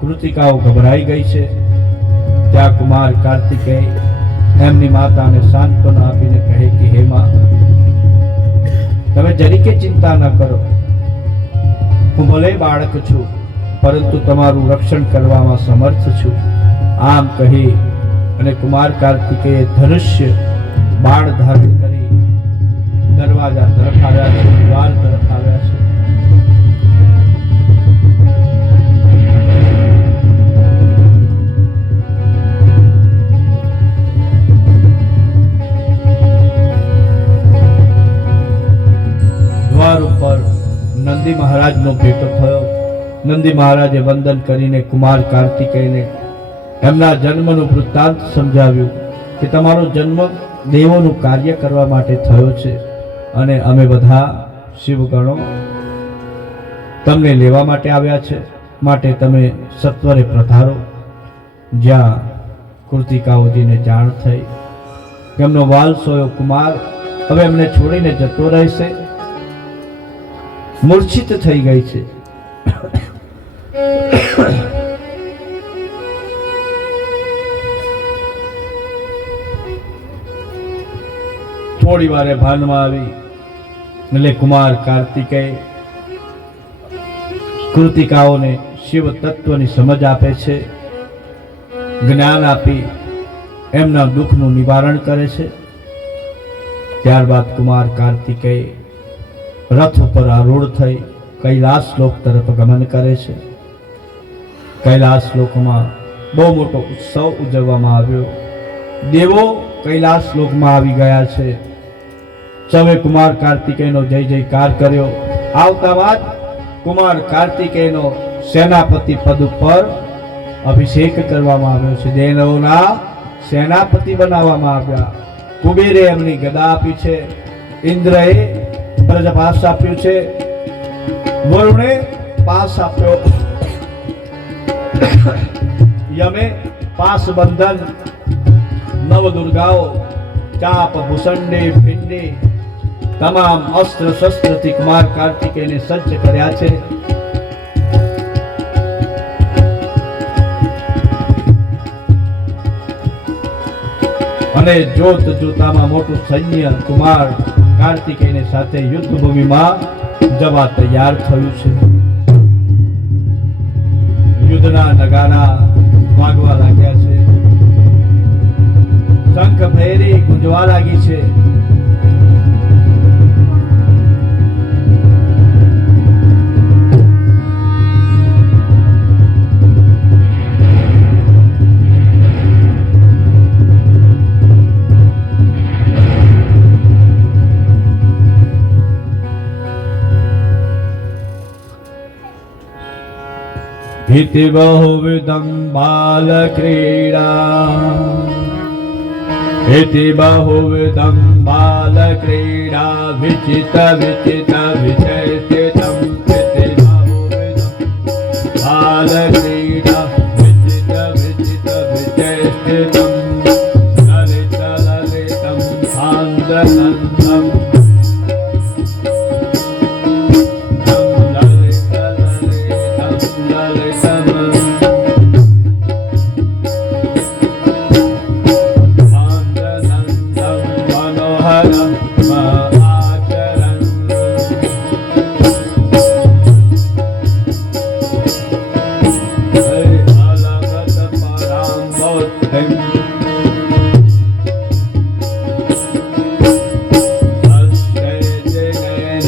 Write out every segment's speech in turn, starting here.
કૃતિકાઓ ગભરાઈ ગઈ છે, ત્યાં કુમાર કાર્તિકેય એમની માતાને સાંત્વના આપીને કહે કે હે માં, તમે જરીકે ચિંતા ન કરો, હું ભલે બાળક છું પરંતુ તમારું રક્ષણ કરવામાં સમર્થ છું. આમ કહી અને કુમાર કાર્તિકેય ધનુષ્ય બાણ ધારણ કરી દરવાજા તરફ આવ્યા છે, દ્વાર તરફ આવ્યા છે. દ્વાર ઉપર નંદી મહારાજનો ભેટો થયો. નંદી મહારાજે વંદન કરીને કુમાર કાર્તિકેયને એમના જન્મનું વૃત્તાંત સમજાવ્યું કે તમારો જન્મ દેવોનું કાર્ય કરવા માટે થયો છે અને અમે બધા શિવગણો તમને લેવા માટે આવ્યા છે, માટે તમે સત્વરે પધારો. જ્યાં કૃતિકાઓજીને જાણ થઈ કે એમનો વાલસોયો કુમાર હવે એમને છોડીને જતો રહેશે, મૂર્છિત થઈ ગઈ છે. થોડી વારે ભાનમાં આવી એટલે કુમાર કાર્તિકેય કૃતિકાઓને શિવ તત્વની સમજ આપે છે, જ્ઞાન આપી એમના દુઃખનું નિવારણ કરે છે. ત્યારબાદ કુમાર કાર્તિકેય રથ ઉપર આરૂઢ થઈ કૈલાસ લોક તરફ ગમન કરે છે. કૈલાસ લોકમાં બહુ મોટો ઉત્સવ ઉજવવામાં આવ્યો. દેવો કૈલાસ લોકમાં આવી ગયા છે. સૌએ કુમાર કાર્તિકેયનો જય જયકાર કર્યો. આવતા બાદ કુમાર કાર્તિકેયનો સેનાપતિ પદ ઉપર અભિષેક કરવામાં આવ્યો છે. દેવોના સેનાપતિ બનાવવામાં આવ્યા. કુબેરે એમની ગદા આપી છે, ઇન્દ્રએ બ્રજપાસ આપ્યું છે, વરુણે પાસ આપ્યો, યમે પાસ બંધન, નવ દુર્ગાઓ ચાપ ભૂષંડે ભિંડે તમામ અસ્ત્ર શસ્ત્રથી કુમાર કાર્તિકેયને સજ્જ કર્યા છે. અને જોત જોતામાં મોટું સૈન્ય કુમાર કાર્તિકેયને સાથે યુદ્ધ ભૂમિમાં જવા તૈયાર થયું છે. યુદ્ધના નગારા વાગવા લાગ્યા છે, શંખ ભેરી ગુંજવા લાગી છે. इति बहुविधं बालक्रीडा, इति बहुविधं बालक्रीडा, विचित विचित विचेतितं इति बहुविधं बालक्रीडा, विचित विचित विचेतितं ललित ललितं आन्द्रनन्दम्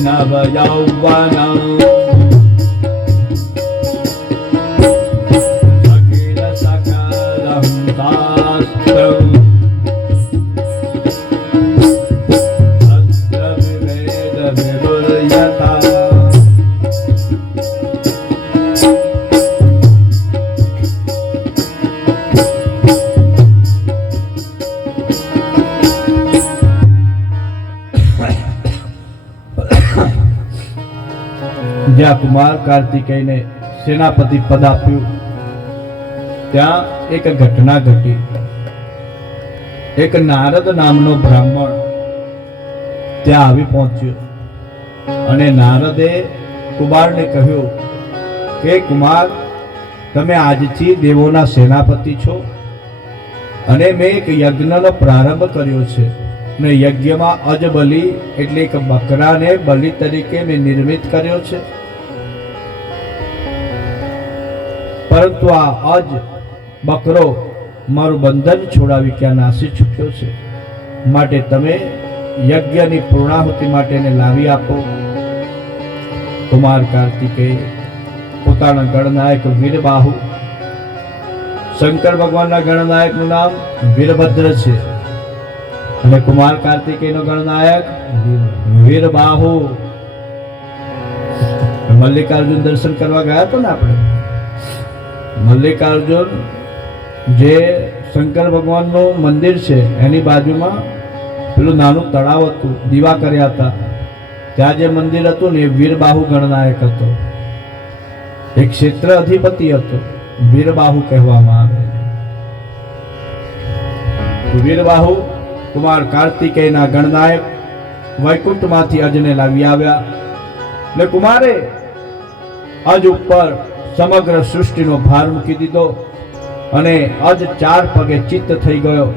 नवयौवनं अखिल सकलं शास्त्रम् अत्र विवेद विवर्यता જ્યાં કુમાર કાર્તિકેયને સેનાપતિ પદ આપ્યું ત્યાં એક ઘટના ઘટી. એક નારદ નામનો બ્રાહ્મણ ત્યાં આવી પહોંચ્યો અને નારદે કુમારને કહ્યું કે કુમાર, તમે આજથી દેવોના સેનાપતિ છો અને મેં એક યજ્ઞનો પ્રારંભ કર્યો છે ને યજ્ઞમાં અજબલિ એટલે એક બકરાને બલિ તરીકે મેં નિર્મિત કર્યો છે, પરંતુ આ અજ બકરો મારું બંધન છોડાવી ક્યાં નાસી છૂટ્યો છે, માટે તમે યજ્ઞની પૂર્ણાહુતિ માટે એને લાવી આપો. કુમાર કાર્તિકેય પોતાના ગણનાયક વીરબાહુ, શંકર ભગવાનના ગણનાયકનું નામ વીરભદ્ર છે અને કુમાર કાર્તિકેયનો ગણનાયક વીરબાહુ. મલ્લિકાર્જુન દર્શન કરવા ગયા તો ને આપણે, મલ્લિકાર્જુન જે શંકર ભગવાનનું મંદિર છે એની બાજુમાં પેલું નાનું તળાવ હતું, દીવા કર્યા હતા, ત્યાં જે મંદિર હતું ને એ વીરબાહુ ગણનાયક હતો, એક ક્ષેત્ર અધિપતિ હતો, વીરબાહુ કહેવામાં આવે. વીરબાહુ કુમાર કાર્તિકેયના ગણનાયક વૈકુંઠમાંથી અજને લાવી આવ્યા ને કુમારે અજ ઉપર સમગ્ર સૃષ્ટિનો ભાર મૂકી દીધો અને અજ 4 પગે ચિત્ત થઈ ગયો.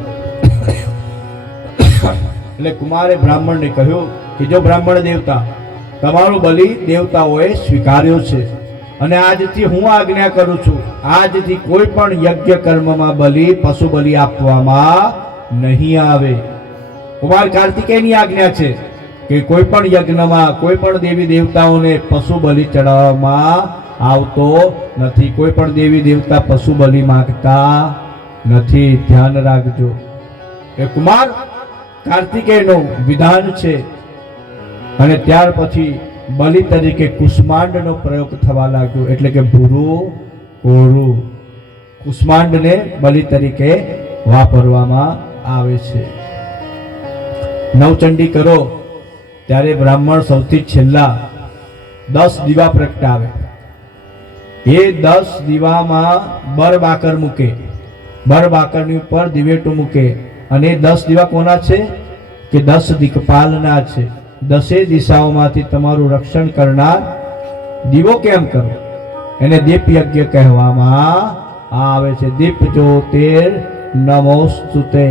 એટલે કુમારે બ્રાહ્મણને કહ્યું કે જો બ્રાહ્મણ દેવતા, તમારો બલિ દેવતાઓએ સ્વીકાર્યો છે અને આજથી હું આજ્ઞા કરું છું, આજથી કોઈ પણ યજ્ઞ કર્મમાં બલિ પશુ બલિ આપવામાં નહીં આવે. કુમાર કાર્તિકેયની આજ્ઞા છે કે કોઈ પણ યજ્ઞમાં કોઈ પણ દેવી દેવતાઓને પશુ બલિ ચડાવવામાં આવતો નથી. કોઈ પણ દેવી દેવતા પશુ બલિ માંગતા નથી, ધ્યાન રાખજો. એ કુમાર કાર્તિકેયનું વિધાન છે. અને ત્યાર પછી બલિ તરીકે કુષ્માંડનો પ્રયોગ થવા લાગ્યો, એટલે કે ભૂરું કોરું કુષ્માંડને બલિ તરીકે વાપરવામાં આવે છે. નવચંડી કરો ત્યારે બ્રાહ્મણ સૌથી છેલ્લા 10 દીવા પ્રગટાવે. એ 10 દીવામાં બરબાકર મૂકે, બરબાકરની ઉપર દિવેટું મૂકે અને 10 દીવા કોના છે કે 10 દિક્પાલના છે. 10 દિશાઓમાંથી તમારું રક્ષણ કરનાર દીવો કેમ કરો, એને દીપ યજ્ઞ કહેવામાં આવે છે. દીપ જ્યોતિર નમોસ્તુતે.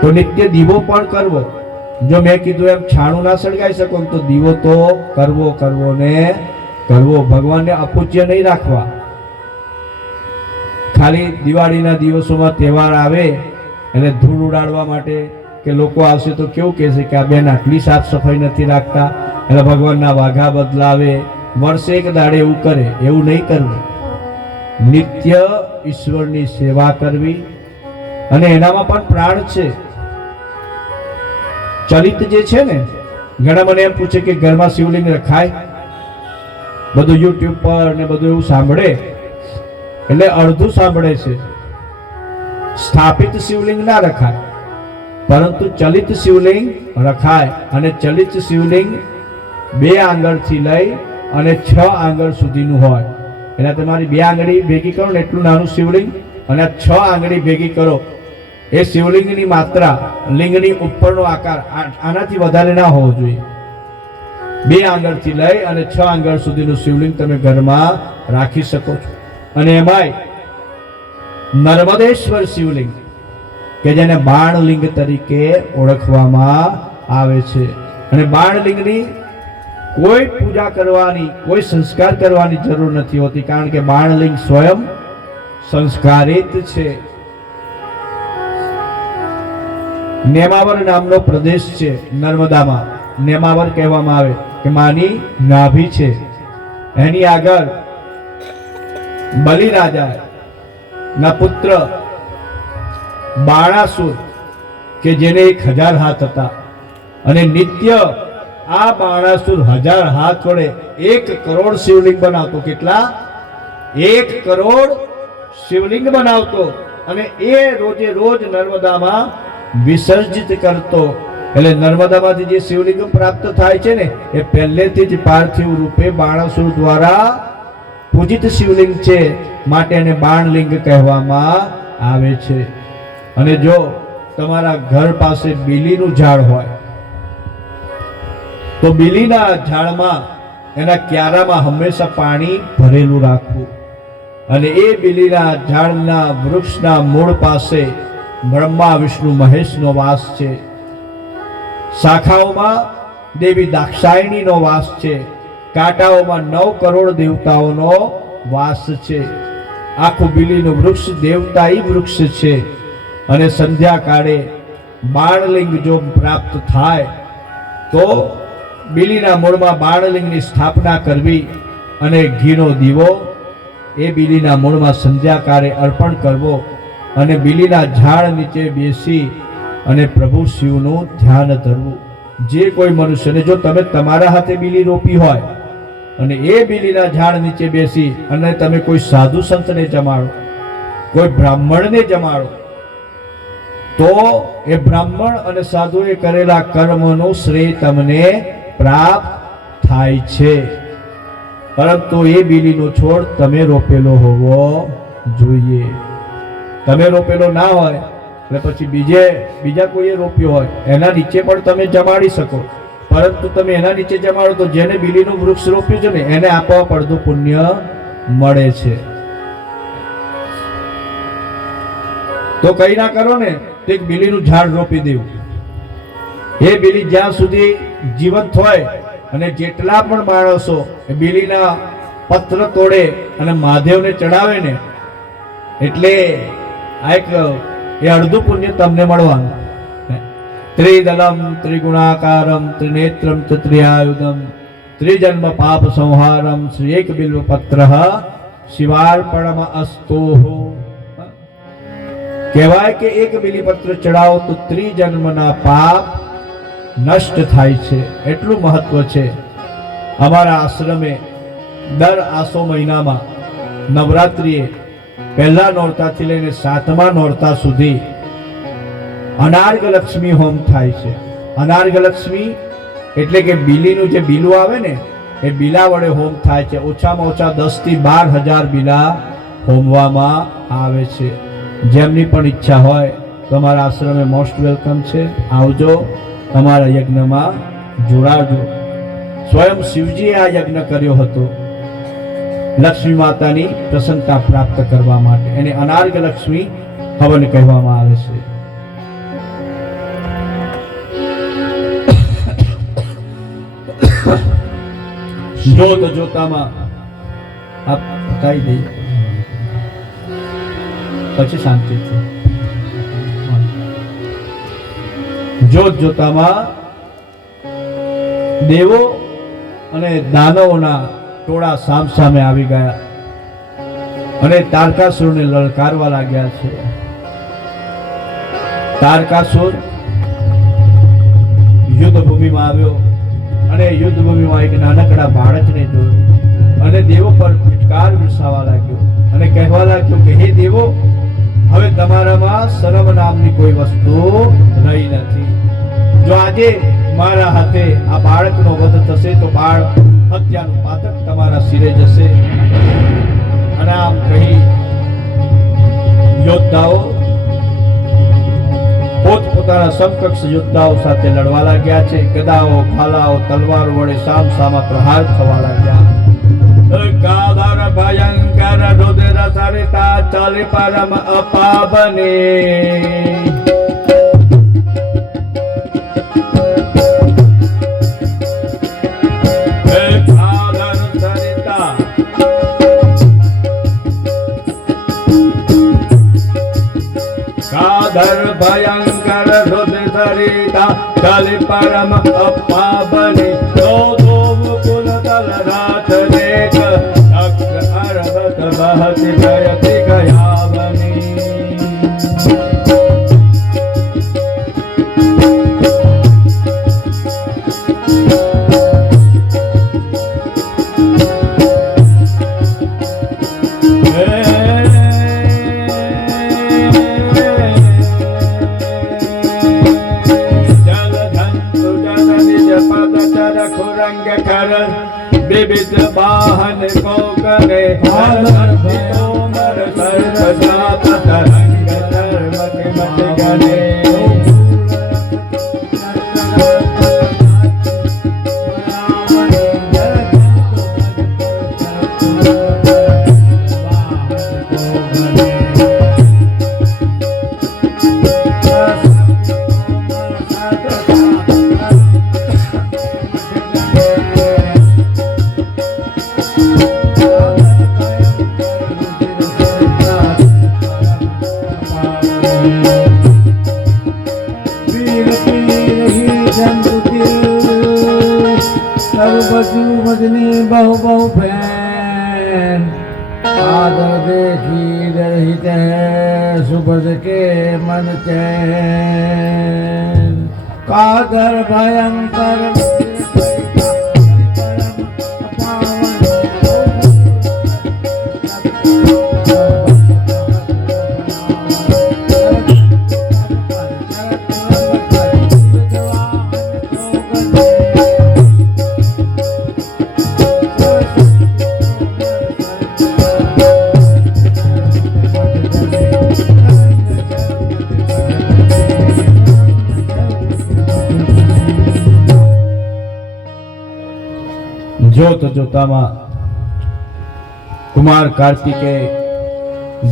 તો નિત્ય દીવો પણ કરવો. જો મેં કીધું એમ છાણું ના સળગાઈ શકો તો દીવો તો કરવો ને કરવો. ભગવાનને અપૂજ્ય નહીં રાખવા. ખાલી દિવાળીના દિવસોમાં તહેવાર આવે એટલે ધૂળ ઉડાડવા માટે કે લોકો આવશે તો કેવું કહેશે કે આ બેન આટલી સાફ સફાઈ નથી રાખતા, એટલે ભગવાનના વાઘા બદલાવે, વર્ષે એક દાડે એવું કરે, એવું નહીં કરવું. નિત્ય ઈશ્વરની સેવા કરવી અને એનામાં પણ પ્રાણ છે. ચલિત જે છે ને, ઘણા મને એમ પૂછે કે ઘરમાં શિવલિંગ રખાય, બધું યુટ્યુબ પર ને બધું એવું સાંભળે એટલે અડધું સાંભળે છે. સ્થાપિત શિવલિંગ ના રખાય, પરંતુ ચલિત શિવલિંગ રખાય. અને ચલિત શિવલિંગ 2 આંગળથી લઈ અને 6 આંગળ સુધીનું હોય. એટલે તમારી 2 આંગળી ભેગી કરો ને એટલું નાનું શિવલિંગ, અને 6 આંગળી ભેગી કરો એ શિવલિંગની માત્રા, લિંગની ઉપરનો આકાર આનાથી વધારે ના હોવો જોઈએ. 2 આંગળથી લઈ અને 6 આંગળ સુધીનું શિવલિંગ તમે ઘરમાં રાખી શકો છો. અને એમાંય નર્મદેશ્વર શિવલિંગ કે જેને બાણલિંગ તરીકે ઓળખવામાં આવે છે. અને બાણલિંગની કોઈ પૂજા કરવાની, કોઈ સંસ્કાર કરવાની જરૂર નથી હોતી, કારણ કે બાણલિંગ સ્વયં સંસ્કારિત છે. નેમાવર નામનો પ્રદેશ છે નર્મદામાં. નેમાવર કહેવામાં આવે કે માની નાભી છે. એની આગળ બલિરાજા ના પુત્ર બાણાસુર કે જેને 1000 હાથ હતા, અને નિત્ય આ બાણાસુર 1000 હાથ વડે 1 કરોડ શિવલિંગ બનાવતો. કેટલા? 1 કરોડ શિવલિંગ બનાવતો અને એ રોજે રોજ નર્મદામાં વિસર્જિત કરતો. એટલે નર્મદામાંથી જે શિવલિંગ પ્રાપ્ત થાય છે ને એ પહેલેથી જ પાર્થિવ રૂપે બાણાસુર દ્વારા પૂજિત શિવલિંગ છે, માટે એને બાણલિંગ કહેવામાં આવે છે. અને જો તમારા ઘર પાસે બીલીનું ઝાડ હોય તો બીલીના ઝાડમાં એના ક્યારામાં હંમેશા પાણી ભરેલું રાખવું. અને એ બીલીના ઝાડના વૃક્ષના મૂળ પાસે બ્રહ્મા વિષ્ણુ મહેશનો વાસ છે. શાખાઓમાં દેવી દાક્ષાયણીનો વાસ છે. કાંટાઓમાં 9 કરોડ દેવતાઓનો વાસ છે. આખું બીલીનું વૃક્ષ દેવતાઈ વૃક્ષ છે. અને સંધ્યાકાળે બાણલિંગ જો પ્રાપ્ત થાય તો બીલીના મૂળમાં બાણલિંગની સ્થાપના કરવી અને ઘીનો દીવો એ બીલીના મૂળમાં સંધ્યાકાળે અર્પણ કરવો અને બીલીના ઝાડ નીચે બેસી અને પ્રભુ શિવનું ધ્યાન ધરવું. જે કોઈ મનુષ્યને, જો તમે તમારા હાથે બીલી રોપી હોય અને એ બીલીના ઝાડ નીચે બેસી અને તમે કોઈ સાધુ સંતને જમાડો, કોઈ બ્રાહ્મણને જમાડો, તો એ બ્રાહ્મણ અને સાધુએ કરેલા કર્મનું શ્રેય તમને પ્રાપ્ત થાય છે. પરંતુ એ બીલીનો છોડ તમે રોપેલો હોવો જોઈએ. તમે રોપેલો ના હોય એટલે પછી બીજા કોઈએ રોપ્યો હોય એના નીચે પણ તમે જમાડી શકો. પરંતુ તમે એના નીચે જમાડો તો જેને બીલીનું વૃક્ષ રોપ્યું છે ને એને આપોઆપ અડધું પુણ્ય મળે છે. તો કઈ ના કરો ને, એક બીલીનું ઝાડ રોપી દેવું. એ બીલી જ્યાં સુધી જીવંત હોય અને જેટલા પણ માણસો એ બીલીના પત્ર તોડે અને મહાદેવને ચડાવે ને, એટલે આ એક એ અડધું પુણ્ય તમને મળવાનું. ત્રિદલમ ત્રિગુણાકારમ ત્રિનેત્રમ ત્રિઆયુધમ ત્રિજન્મ પાપ સંહારમ શ્રી એક બિલ્વ પત્ર શિવાર્પણમ અસ્તુહુ. કહેવાય કે એક બિલીપત્ર ચડાવો તો ત્રિજન્મના પાપ નષ્ટ થાય છે. એટલું મહત્વ છે. અમારા આશ્રમે દર આસો મહિનામાં નવરાત્રિએ પહેલા નોરતાથી લઈને 7મા નોરતા સુધી અનાર્ગ લક્ષ્મી હોમ થાય છે. અનાર્ગ લક્ષ્મી એટલે કે બીલીનું જે બીલું આવે ને એ બીલા વડે હોમ થાય છે. ઓછામાં ઓછા 10 થી 12,000 બીલા હોમવામાં આવે છે. જેમની પણ ઈચ્છા હોય તો અમારા આશ્રમે મોસ્ટ વેલકમ છે. આવજો, અમારા યજ્ઞમાં જોડાજો. સ્વયં શિવજીએ આ યજ્ઞ કર્યો હતો લક્ષ્મી માતાની પ્રસન્નતા પ્રાપ્ત કરવા માટે. એને અનાર્ગ લક્ષ્મી હવન કહેવામાં આવે છે. જોત જોતામાં આપ બતાવી દઈએ પછી શાંતિથી. જોત જોતામાં દેવો અને દાનવોના ટોળા સામસામે આવી ગયા અને તારકાસુરને લલકારવા લાગ્યા છે. તારકાસુર યુદ્ધ ભૂમિમાં આવ્યો અને યુદ્ધ ભૂમિમાં એક નાનકડા બાળકને જોયું અને દેવો પર ફટકાર વરસાવવા લાગ્યો અને કહેવા લાગ્યો કે હે દેવો, હવે તમારામાં શરમ નામની કોઈ વસ્તુ રહી નથી. જો આજે મારા હાથે આ બાળકનો વધ થશે તો બાળ હત્યાનું પાતક તમારા શિરે જશે. અને આમ કહી યોદ્ધાઓ પોતપોતાના સમકક્ષ યોદ્ધાઓ સાથે લડવા લાગ્યા છે. ગદાઓ, ભાલાઓ, તલવારો વડે સામસામા પ્રહાર થવા લાગ્યા. ગાદર ભયંકર રુદ્ર સરિતા ચાલે પરમ અપાવને. गादर भयंकर रुद्र सरिता चले परम अपावने. दो दो मुकुल तल रात देख अक्ष अर्वत बहति गयति गयावनी. विविध वाहन को करे तोमर सर्व जात तरंग धर्म के मत गणे. પીર પીર હી જંતુ સર્વજુ મજની બહુ બહુ ભેન આદર देखी रहित है सुबद के मन चैन कादर भयंकर જોત જોતામાં કુમાર કાર્તિકે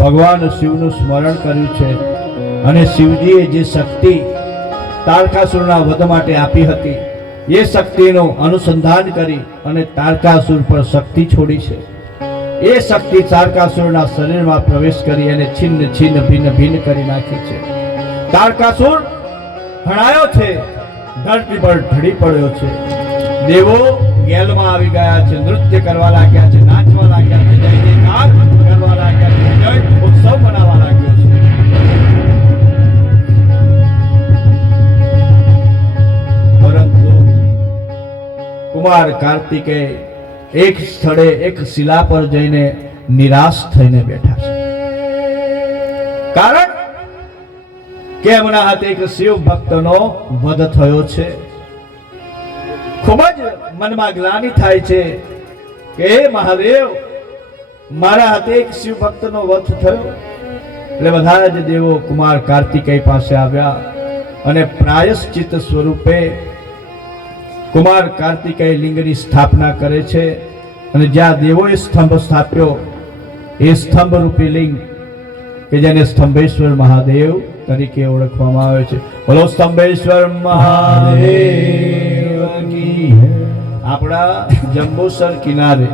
ભગવાન શિવનું સ્મરણ કર્યું છે અને શિવજીએ જે શક્તિ તારકાસુરના વધ માટે આપી હતી એ શક્તિનું અનુસંધાન કરી અને તારકાસુર પર શક્તિ છોડી છે. એ શક્તિ તારકાસુરના શરીરમાં પ્રવેશ કરી અને છિન્ન છિન્ન ભિન્ન ભિન્ન કરી નાખી છે. તારકાસુર હણાયો છે, ધરતી પર ઢળી પડ્યો છે. દેવો ગેલમાં આવી ગયા છે, નૃત્ય કરવા લાગ્યા છે, નાચવા લાગ્યા છે, જય જયકાર કરવા લાગ્યા છે, જય ઉત્સવ મનાવવા લાગ્યો છે. પરંતુ કુમાર કાર્તિકે એક સ્થળે એક શિલા પર જઈને નિરાશ થઈને બેઠા છે. કારણ કે એમના હાથે એક શિવ ભક્તનો વધ થયો છે. ખૂબ જ મનમાં ગ્લાનિ થાય છે કે હે મહાદેવ, મારા હાથે એક શિવ ભક્તનો વધ થયો. એટલે બધા જ દેવો કુમાર કાર્તિકેય પાસે આવ્યા અને પ્રાયશ્ચિત સ્વરૂપે કુમાર કાર્તિકેય લિંગની સ્થાપના કરે છે. અને જ્યાં દેવોએ સ્તંભ સ્થાપ્યો એ સ્તંભ રૂપી લિંગ કે જેને સ્તંભેશ્વર મહાદેવ તરીકે ઓળખવામાં આવે છે. બોલો સ્તંભેશ્વર મહાદેવ. આપણા જંબુસર કિનારે,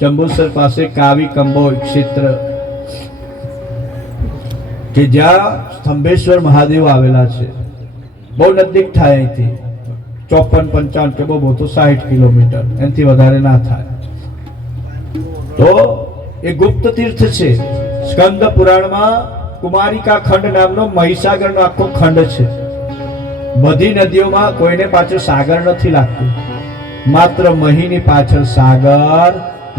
જંબુસર પાસે કાવી કંબોઈ ક્ષેત્ર કે જ્યાં સ્તંભેશ્વર મહાદેવ આવેલા છે. બહુ નજીક થાય અહીંથી 54-55 કે બહુ તો 60 કિલોમીટર, એનાથી વધારે ના થાય. તો એ ગુપ્ત તીર્થ છે. સ્કંદ પુરાણમાં કુમારિકા ખંડ નામનો મહીસાગરનો આખો ખંડ છે. બધી નદીઓમાં કોઈને પાછળ સાગર નથી લાગતું, માત્ર મહીની પાછળ સાગર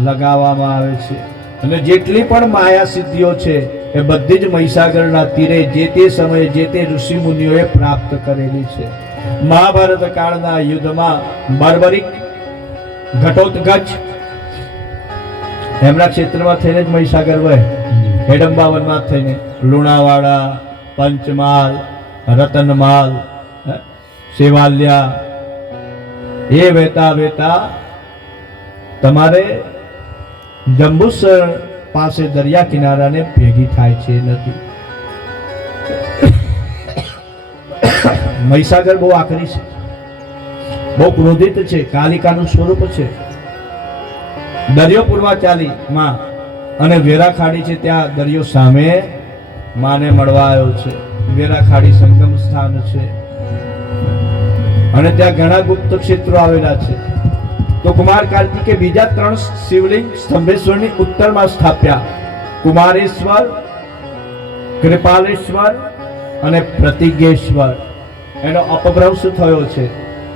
લગાવવામાં આવે છે. અને જેટલી પણ માયા સિદ્ધિઓ છે એ બધી જ મહીસાગરના તીરે જે તે સમયે જે તે ઋષિ મુનિઓએ પ્રાપ્ત કરેલી છે. મહાભારત કાળના યુદ્ધમાં બર્બરિક, ઘટોત્કચ એમના ક્ષેત્રમાં થઈને જ મહીસાગર વહે. હેડંબાવનમાં થઈને લુણાવાડા, પંચમહાલ, રતનમાલ, સેવાલિયા એ વહેતા વહેતા તમારે જંબુસર પાસે દરિયા કિનારાને ભેગી થાય છે નદી. મહીસાગર બહુ આકરી છે, બહુ ક્રોધિત છે, કાલિકાનું સ્વરૂપ છે. દરિયો પૂર્વાચાલી માં અને વેરા ખાડી છે, ત્યાં દરિયો સામે માને મળવા આવ્યો છે. વેરા ખાડી સંગમ સ્થાન છે અને ત્યાં ઘણા ગુપ્ત ક્ષેત્રો આવેલા છે. તો કુમાર કાર્તિકે બીજા 3 શિવલિંગ સ્તંભેશ્વરની ઉત્તરમાં સ્થાપ્યા. કુમારેશ્વર, કૃપાલેશ્વર અને પ્રતિજ્ઞેશ્વર. એનો અપભ્રંશ થયો છે.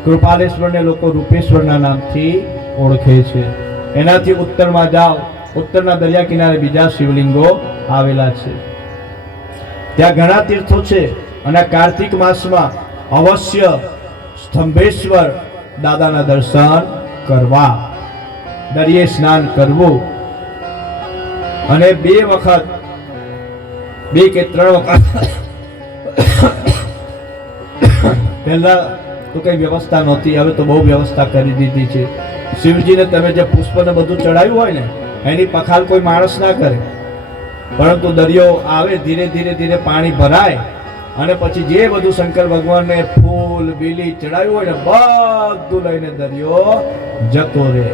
કૃપાલેશ્વરને લોકો રૂપેશ્વરના નામથી ઓળખે છે. એનાથી ઉત્તરમાં જાઓ, ઉત્તરના દરિયા કિનારે બીજા શિવલિંગો આવેલા છે. ત્યાં ઘણા તીર્થો છે અને કાર્તિક માસમાં અવશ્ય સ્તંભેશ્વર દાદાના દર્શન કરવા, દરિયે સ્નાન કરવું અને 2 વખત 2 કે 3 વખત પહેલા તો કઈ વ્યવસ્થા નહોતી, હવે તો બહુ વ્યવસ્થા કરી દીધી છે. શિવજીને તમે જે પુષ્પ ને બધું ચડાવ્યું હોય ને એની પખાલ કોઈ માણસ ના કરે, પરંતુ દરિયો આવે, ધીરે ધીરે ધીરે પાણી ભરાય અને પછી જે બધું શંકર ભગવાનને ફૂલ બીલી ચડાવ્યું હોય ને બધું લઈને દરિયો જતો રહે.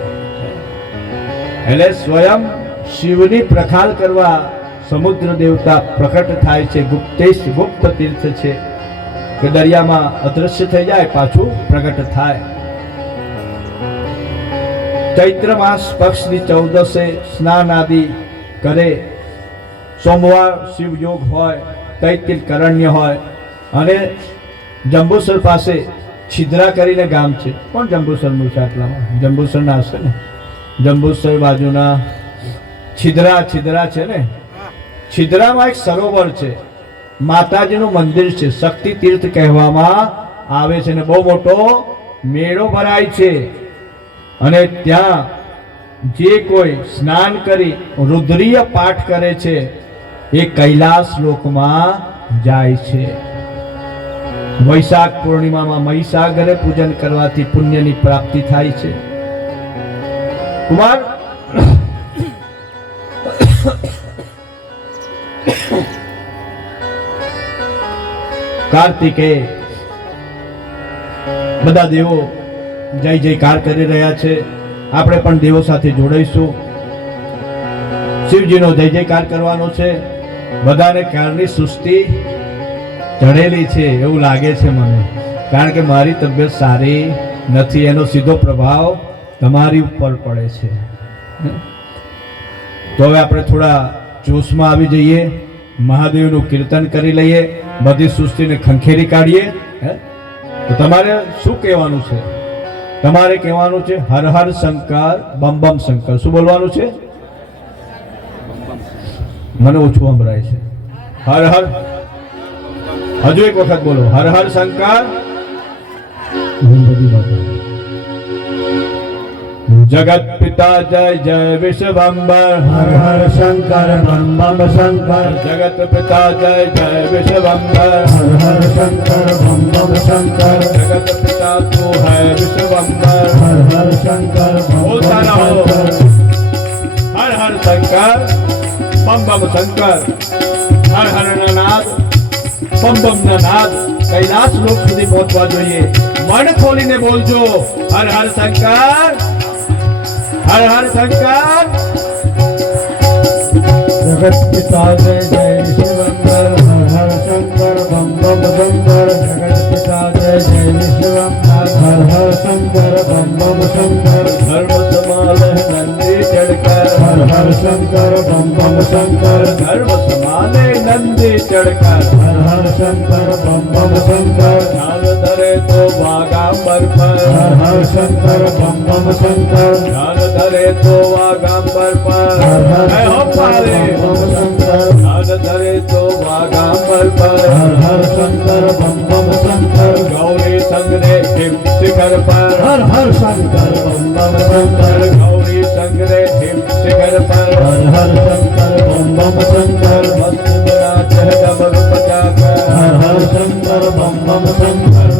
એટલે સ્વયં શિવની પ્રખાલ કરવા સમુદ્ર દેવતા પ્રકટ થાય છે. ગુપ્તેશ ગુપ્ત તીર્થ છે કે દરિયામાં અદૃશ્ય થઈ જાય પાછું પ્રગટ થાય. ચૈત્ર માસ પક્ષની 14 સ્નાન આદિ કરે. સોમવાર શિવ યોગ હોય, તૈતિલ કરણ્ય હોય અને જંબુસર પાસે છિદ્રા કરીને ગામ છે. કોણ જંબુસરનું છે? આટલામાં જંબુસરના હશે ને. જંબુસર બાજુના છિદ્રા છે ને. છિદ્રામાં એક સરોવર છે, માતાજીનું મંદિર છે, શક્તિ તીર્થ કહેવામાં આવે છે ને બહુ મોટો મેળો ભરાય છે. અને ત્યાં જે કોઈ સ્નાન કરી રુદ્રીય પાઠ કરે છે એ કૈલાસ લોકમાં જાય છે. વૈશાખ પૂર્ણિમામાં મહીસાગરે પૂજન કરવાથી પુણ્યની પ્રાપ્તિ થાય છે. કુમાર, કાર્તિકે બધા દેવો જય જયકાર કરી રહ્યા છે. આપણે પણ દેવો સાથે જોડાઈશું. શિવજીનો જય જયકાર કરવાનો છે. બધાને કારની સુસ્તી ચડેલી છે એવું લાગે છે મને, કારણ કે મારી તબિયત સારી નથી. એનો સીધો પ્રભાવ તમારી ઉપર પડે છે. તો હવે આપણે થોડા જોશમાં આવી જઈએ, મહાદેવનું કીર્તન કરી લઈએ, બધી સુસ્તીને ખંખેરી કાઢીએ. તો તમારે શું કહેવાનું છે? તમારે કહેવાનું છે હર હર શંકર બમ બમ શંકર. શું બોલવાનું છે? મને ઓછું સંભળાય છે. હર હર, હજુ એક વખત બોલો, હર હર શંકર. જગત પિતા જય જય વિશ્વંબર. હર હર શંકર બમ બમ શંકર. જગત પિતા જય જય વિશ્વંબર. હર હર શંકર બમ બમ શંકર. જગત પિતા તું હૈ વિશ્વંબર. હર હર શંકર બમ બોલતા બમ રહો. શંકર. હર હર શંકર બમ બમ શંકર. હર હર ના નાદ બમ બમ ના નાદ કૈલાસ લોક સુધી પહોંચવા જોઈએ. મન ખોલીને બોલજો, હર હર શંકર, હર હર શંકર. જગત પિતા જય જય વિશ્વંબર. હર હર શંકર બમ બમ શંકર. જગત પિતા જય જય વિશ્વંબર. હર હર શંકર બમ બમ શંકર. ધર્મ સમાલ નંદી ચડકર. હર હર શંકર બમ બમ શંકર. ધર્મ સમાલે નંદી ચડકર. હર હર શંકર બમ બમ શંકર. ધ્યાન ધરે તો વાગાંબર પર. હર હર શંકર બમ બમ શંકર. ધ્યાન ધરે તો વાગાંબર પર. હર હર હે હો પારે. બમ બમ શંકર. ધ્યાન ધરે તો વાગાંબર પર. હર હર શંકર બમ બમ શંકર. ગૌરી સંગરે હિમ શિખર પર. હર હર શંકર બમ બમ શંકર. ગૌરી સંગરે હિમ શિખર પર. હર હર શંકર બમ બમ શંકર. મસ્ત બના ચહડમરુ પજાકર. હર હર શંકર બમ બમ શંકર.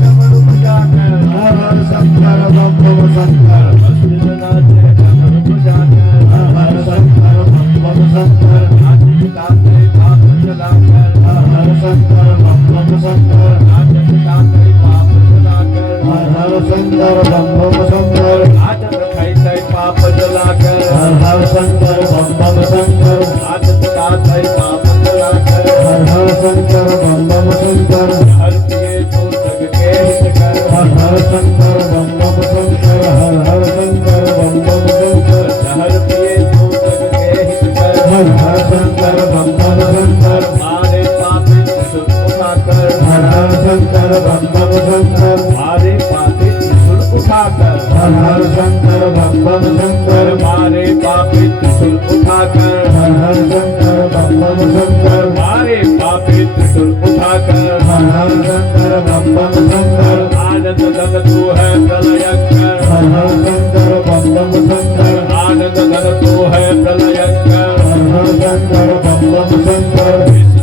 ડમરુ પજાકર. હર હર શંકર બમ બમ શંકર. મસ્ત બના ચહડમરુ પજાકર. હર હર શંકર બમ બમ શંકર. આદિ કાંતે પાપ જલાકર. હર હર શંકર બમ બમ શંકર. આદિ કાંતે પાપ જલાકર. હર હર શંકર બમ બમ શંકર. આદિ ખાઈતે પાપ જલાકર. હર હર શંકર બમ બમ શંકર. આદિ કાંતે પાપ જલાકર. હર હર શંકર બમ બમ શંકર. હર પિએ તો જગ કે હિત કર. હર હર શંકર બમ બમ શંકર. હર હર શંકર બમ બમ શંકર. હર પિએ તો જગ કે હિત કર. હર હર શંકર બમ બમ શંકર. મારે પાપે ત્રિશુલ ઉઠાકર. હર હર શંકર બમ બમ શંકર. મારે પાપે ત્રિશુલ ઉઠાકર. હર હર શંકર બમ બમ શંકર. મારે પાપે ત્રિશુલ ઉઠાકર. હર હર શંકર બમ બમ શંકર. મારે પાપે ત્રિશુલ ઉઠાકર. હર હર શંકર બમ બમ શંકર. આનંદ ધન તું હૈ પ્રલયંકર. હર હર શંકર બમ બમ શંકર. આનંદ ધન તું હૈ પ્રલયંકર. હર હર શંકર બમ બમ શંકર.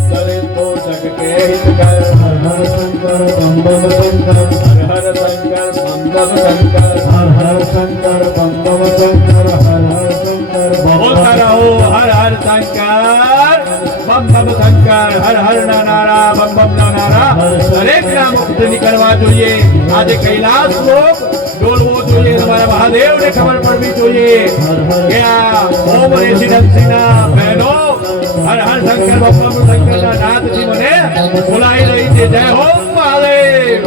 કરે તો જગ કે હિત કર. હર હર શંકર બમ બમ શંકર. હર હર શંકર બમ બમ શંકર. હર હર શંકર બમ બમ શંકર. હર હર શંકર બમ બોલતા બમ રહો, હર હર શંકર બમ બમ શંકર. હર હર ના નારા બમ બમ ના નારા દરેક ના મુખથી કરવા જોઈએ. આજે કૈલાસ લોક ડોલવો જોઈએ. તમારા મહાદેવને ખબર પડવી જોઈએ કે આ ઓમ રેસિડેન્સી ના બહેનો હર હર શંકર બમ બમ શંકરના નાદથી મને બોલાઈ રહી છે. જય હો મહાદેવ.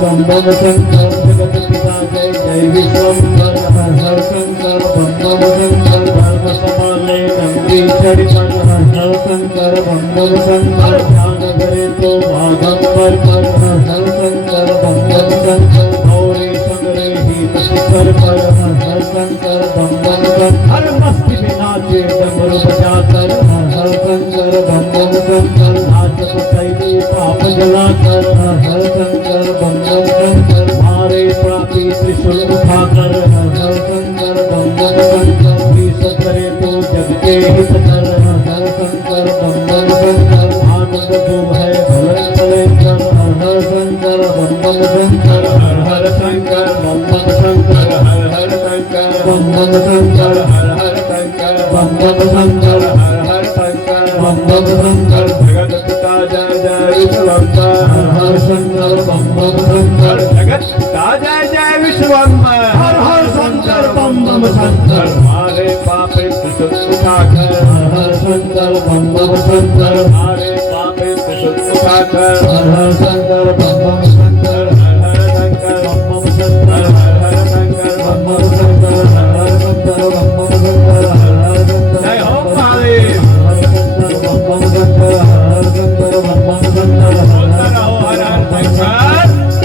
बम बम शंकर जगत पिता जय जय विश्वंभर हर हर शंकर बम बम शंकर धर्म संभाले नंदी चढ़ पर हर हर शंकर बम बम शंकर ध्यान धरे तो भागंबर पर हर हर शंकर बम बम शंकर गौरी संगरे हित शिखर पर हर हर शंकर बम बम शंकर मस्ती में नाचे डमरू बजाकर हर हर शंकर बम बम शंकर नाच पतैली पाप जलाकर हर हर शंकर बम बम शंकर मारे प्रापी त्रिशूल उठाकर हर हर शंकर बम बम शंकर विष करे तो जग के हित कर हर हर शंकर बम बम शंकर आनंद जो है भले भले कर हर हर शंकर बम बम शंकर हर हर शंकर बम बम शंकर हर हर शंकर बम बम शंकर हर हर शंकर बम बम शंकर हर हर शंकर बम बम शंकर जगत पिता जय जय विश्वंभर हर हर शंकर बम बम शंकर जगत पिता जय जय विश्वंभर हर हर शंकर बम बम शंकर मारे पापे त्रिशूल उठाकर हर हर शंकर बम बम शंकर मारे पापे त्रिशूल उठाकर हर हर शंकर बम बम शंकर हर हर शंकर बम बम शंकर हर हर शंकर बम बम शंकर हर हर शंकर बम बम शंकर हर हर शंकर जय हो महादेव. हर शंकर बम बम शंकर हर हर शंकर बम बम शंकर बोलता रहो हर हर शंकर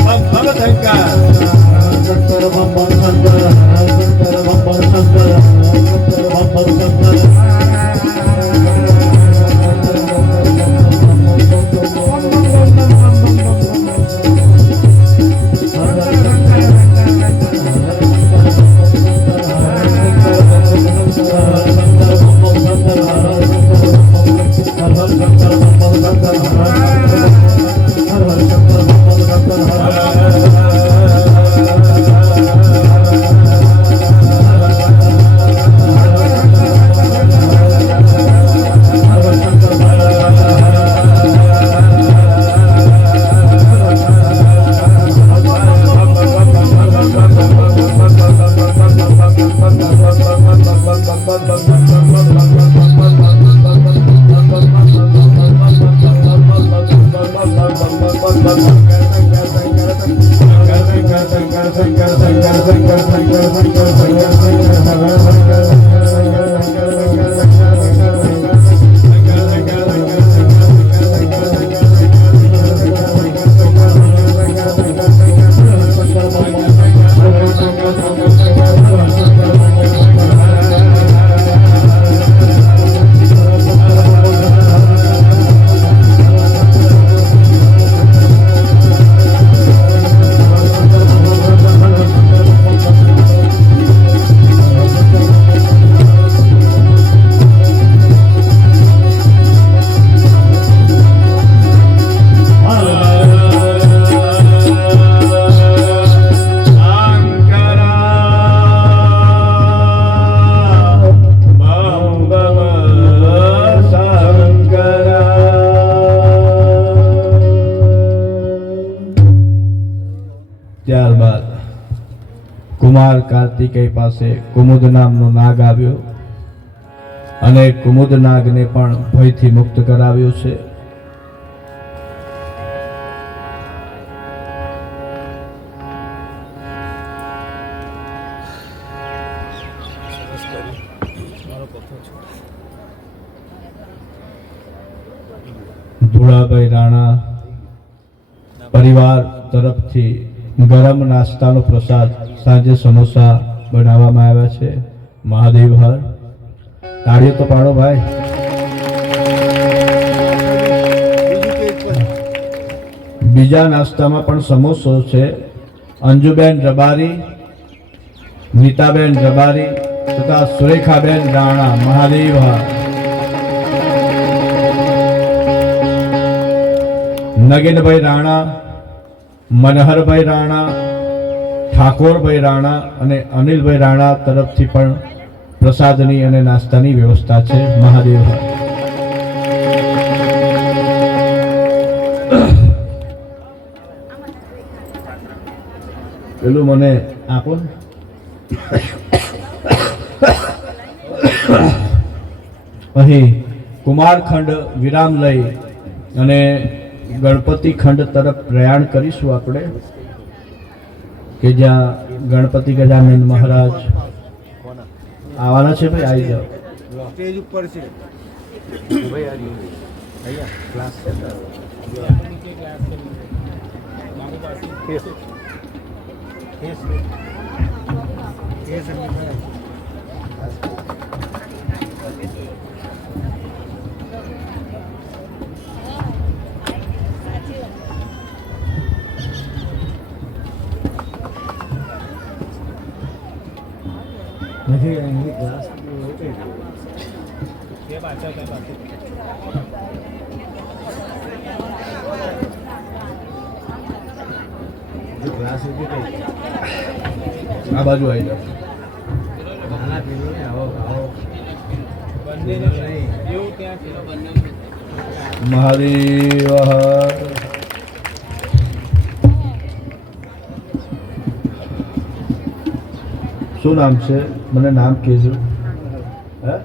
बम बम शंकर. शंकर बम बम शंकर हर शंकर बम बम शंकर हर शंकर बम बम शंकर ત્યારબાદ કુમાર કાર્તિકેય પાસે કુમુદ નામનો નાગ આવ્યો અને કુમુદ નાગને પણ ભયથી મુક્ત કરાવ્યો છે. ધુળાભાઈ રાણા પરિવાર તરફથી ગરમ નાસ્તાનો પ્રસાદ સાંજે સમોસા બનાવવામાં આવ્યા છે. મહાદેવ હર. તાળીઓ તો પાડો ભાઈ. બીજા નાસ્તામાં પણ સમોસો છે. અંજુબેન રબારી, નીતાબેન રબારી તથા સુરેખાબેન રાણા. મહાદેવ હર. નગીનભાઈ રાણા, મનહરભાઈ રાણા, ઠાકોરભાઈ રાણા અને અનિલભાઈ રાણા તરફથી પણ પ્રસાદની અને નાસ્તાની વ્યવસ્થા છે. મહાદેવ હર. પેલું મને આપો ને. અહીં કુમારખંડ વિરામ લઈ અને ગણપતિ ખંડ તરફ પ્રયાણ કરીશું આપણે, કે જ્યાં ગણપતિ ગજાનંદ મહારાજ આવવાના છે. ભાઈ આવી જાઓ. સ્ટેજ ઉપર છે. આ બાજુ આવી જાઓ. મહાદેવ હર. શું નામ છે? મને નામ કહેજો. હે?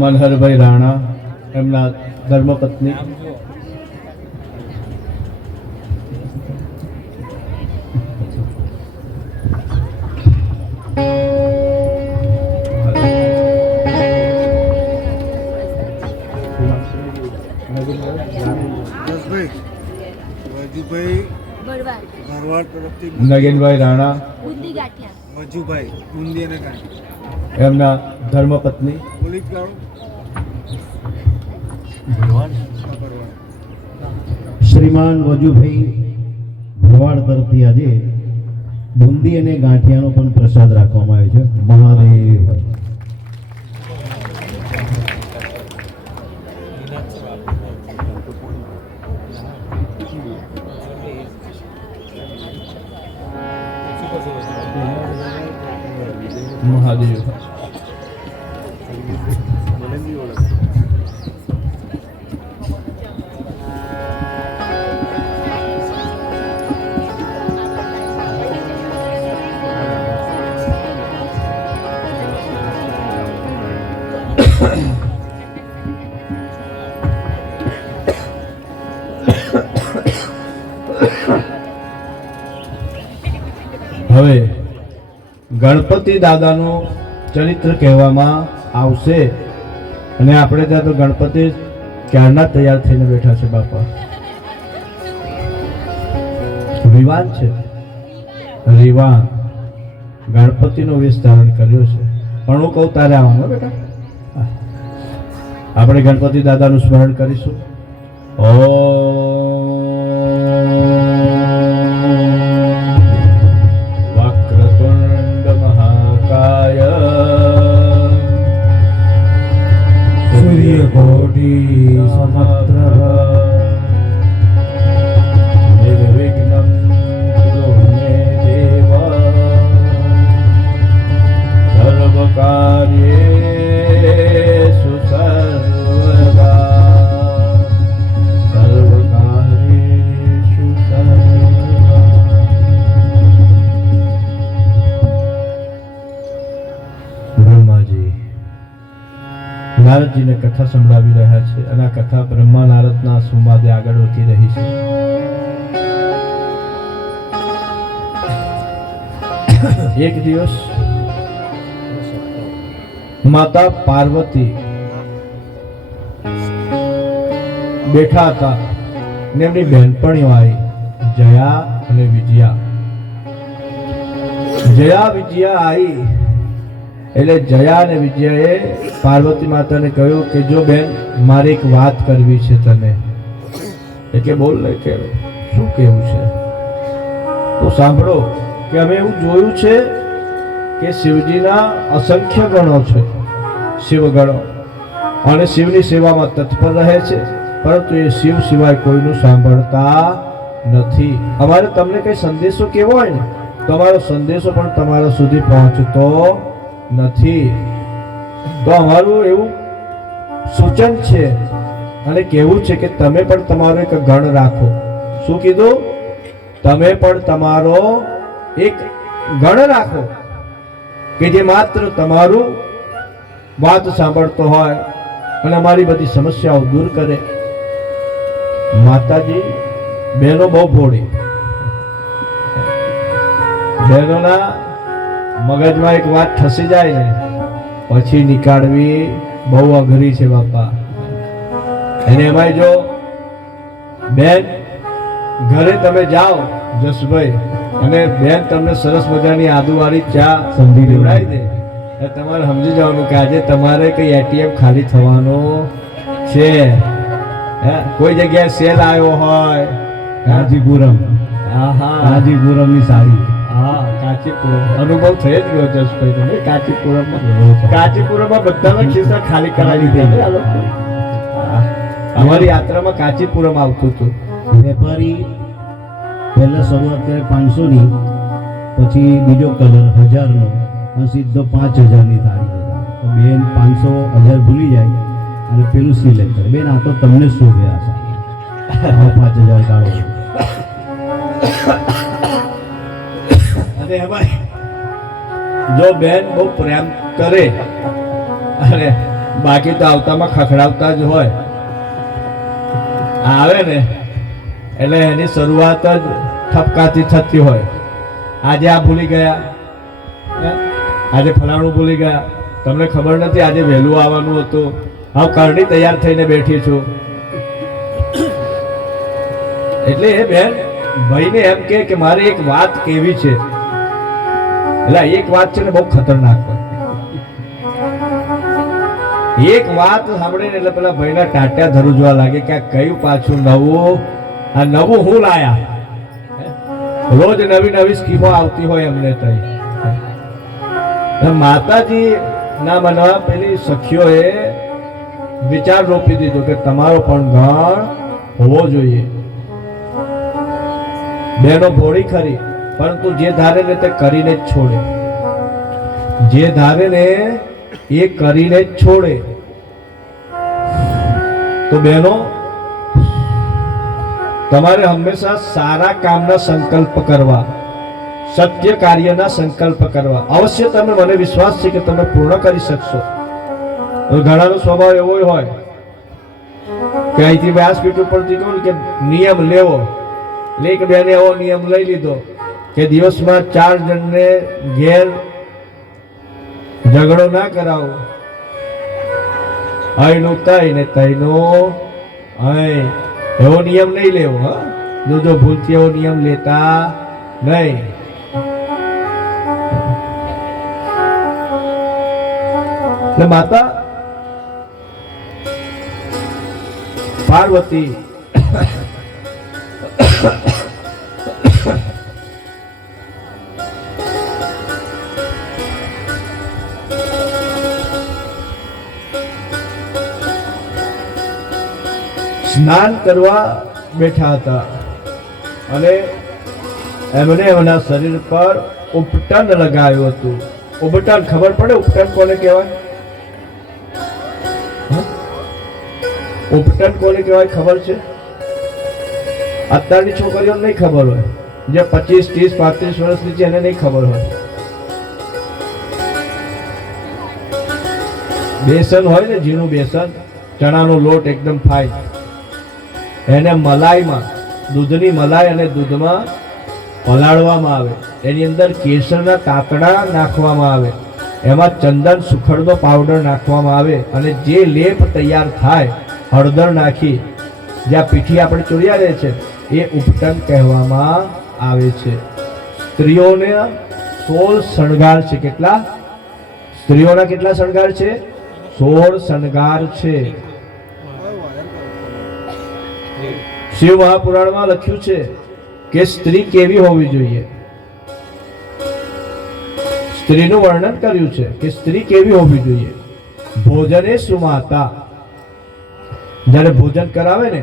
મનહરભાઈ રાણા, એમના ધર્મપત્ની. નગીનભાઈ રાણા, મજુભાઈ બુંદી અને એમના ધર્મપત્ની. શ્રીમાન વજુભાઈ ભરવાડ તરફથી આજે બુંદી અને ગાંઠિયાનો પણ પ્રસાદ રાખવામાં આવ્યો છે. મહાદેવ. મહાદેવ. હવે ગણપતિ દાદાનું ચરિત્ર કહેવામાં આવશે, અને આપણે ત્યાં તો ગણપતિ ક્યારના તૈયાર થઈને બેઠા છે. બાપા વિવાન છે, રીવાન ગણપતિનો વેશ ધારણ કર્યો છે. પણ હું કહું તારે આવવાનું બેટા. આપણે ગણપતિ દાદાનું સ્મરણ કરીશું. વક્રતુંડ મહાકાય સૂર્યકોટી સમપ્રભ નિર્વિઘ્નં કુરુ મે દેવ સર્વકાર્યેષુ સર્વદા સર્વકાર્યેષુ સર્વદા. બ્રહ્માજી નારદજીને કથા સંભળાવી રહ્યા છે, અને આ કથા બ્રહ્મા નારદના સંવાદે આગળ વધતી રહી છે. એક દિવસ માતા પાર્વતી બેઠા હતા, ને એમની બહેનપણીઓ આવી, જયા અને વિજયા. જયા વિજયા આવી એટલે જયા અને વિજયાએ પાર્વતી માતાને કહ્યું કે જો બેન, મારે એક વાત કરવી છે તને. એટલે બોલ ને, કે શું કહેવું છે? તો સાંભળો કે અમે એવું જોયું છે કે શિવજીના અસંખ્ય ગણો છે, શિવગણો, અને શિવની સેવામાં તત્પર રહે છે, પરંતુ એ શિવ સિવાય કોઈનું સાંભળતા નથી. અમારે તમને કઈ સંદેશો કેવો હોય ને, તો અમારો સંદેશો પણ તમારા સુધી પહોંચતો નથી. તો અમારું એવું સૂચન છે અને કેવું છે કે તમે પણ તમારો એક ગણ રાખો. શું કીધું? તમે પણ તમારો એક ગણ રાખો કે જે માત્ર તમારું વાત સાંભળતો હોય અને અમારી બધી સમસ્યાઓ દૂર કરે. માતાજી બહેનો બહુ ભોળી, બહેનોના મગજમાં એક વાત ઠસી જાય ને પછી નીકાળવી બહુ અઘરી છે બાપા. અને એમાંય જો બેન ઘરે તમે જાઓ જસભાઈ અને બેન તમને સરસ મજાની આદુવાળી ચા સમજી પીવડાવી દે, તમારે સમજી જવાનું કે આજે તમારે કઈ એટીએમ ખાલી થવાનો છે. કોઈ જગ્યાએ સેલ આવ્યો હોય, કાંચીપુરમ, આહા કાંચીપુરમની સાડી, હા કાંચીપુરમ અનુભવ થઈ જ ગયો જસભાઈ તમે. કાંચીપુરમમાં બધાના ખિસ્સા ખાલી કરાવી દીધા આ લોકો. અમારી યાત્રામાં કાંચીપુરમ આવતું હતું. વેપારી પહેલા શરૂઆત કરે 500ની, પછી બીજો કલર 1000નો અને સીધો 5000ની થાળી હતા. તો બેન 500 1000 ભૂલી જાય અને પેલું સિલેક્ટ કરે. બેન આ તો તમને શોભે આ સાડી, 5000 કાઢો. અને એમાં જો બેન બહુ પ્રેમ કરે અને બાકી તો આવતામાં ખખડાવતા જ હોય, આવે ને એટલે એની શરૂઆત જ ઠપકાથી થતી હોય. આજે આ ભૂલી ગયા, આજે ફલાણું ભૂલી ગયા, તમને ખબર નથી આજે વહેલું આવવાનું હતું, હવે કરડી તૈયાર થઈને બેઠી છું. એટલે એ બેન ભાઈને એમ કે મારે એક વાત કેવી છે. એટલે એક વાત છે ને બહુ ખતરનાક હોય. એક વાત સાંભળીને એટલે પેલા ભાઈના ટાંટ્યા ધરુજવા લાગે કે આ કયું પાછું નવું, આ નવું હું લાયા. રોજ નવી નવી સ્કીમો આવતી હોય એમને તઈ. માતાજી ના બનવા પેલી સખીઓએ વિચાર રોપી દીધો કે તમારો પણ ગણ હોવો જોઈએ. બેનો ભોળી ખરી, પરંતુ જે ધારે ને તે કરીને જ છોડે. જે ધારે ને એ કરીને જ છોડે. તો બહેનો તમારે હંમેશા સારા કામના સંકલ્પ કરવા, સત્ય કાર્યના સંકલ્પ કરવા. અવશ્ય તમે, મને વિશ્વાસ છે કે તમે પૂર્ણ કરી શકશો. ઘણાનો સ્વભાવ એવો હોય કે અહીંથી વ્યાસપીઠ ઉપરથી કહું કે નિયમ લેવો, એટલે કે બેને એવો નિયમ લઈ લીધો કે દિવસમાં 4 જણને ઘેર ઝઘડો ના કરાવો. અહીંનું તઈ ને તઈનું અહીં, એવો નિયમ નહીં લેવો. હા, જો ભૂલથી એવો નિયમ લેતા નહીં. એટલે માતા પાર્વતી સ્નાન કરવા બેઠા હતા અને એમણે એમના શરીર પર ઉપટન લગાવ્યું હતું. ઉપટન ખબર પડે? ઉપટન કોને કહેવાય? ઉપટન કોને કહેવાય ખબર છે? અત્યારની છોકરીઓને નહીં ખબર હોય, જે 25, 30, 35 વર્ષની છે એને નહીં ખબર હોય. બેસન હોય ને, ઝીણું બેસન, ચણાનો લોટ એકદમ ફાઈન, એને મલાઈમાં, દૂધની મલાઈ અને દૂધમાં પલાળવામાં આવે. એની અંદર કેસરના તાતણા નાખવામાં આવે, એમાં ચંદન સુખડનો પાવડર નાખવામાં આવે અને જે લેપ તૈયાર થાય હળદર નાખી, જ્યાં પીઠી આપણે ચોર્યા છે એ ઉપટન કહેવામાં આવે છે. સ્ત્રીઓને 16 શણગાર છે. કેટલા? સ્ત્રીઓના કેટલા શણગાર છે? 16 શણગાર છે. શિવ મહાપુરાણમાં લખ્યું છે કે સ્ત્રી કેવી હોવી જોઈએ. સ્ત્રીનું વર્ણન કર્યું છે કે સ્ત્રી કેવી હોવી જોઈએ. ભોજને સુમાતા, જ્યારે ભોજન કરાવે ને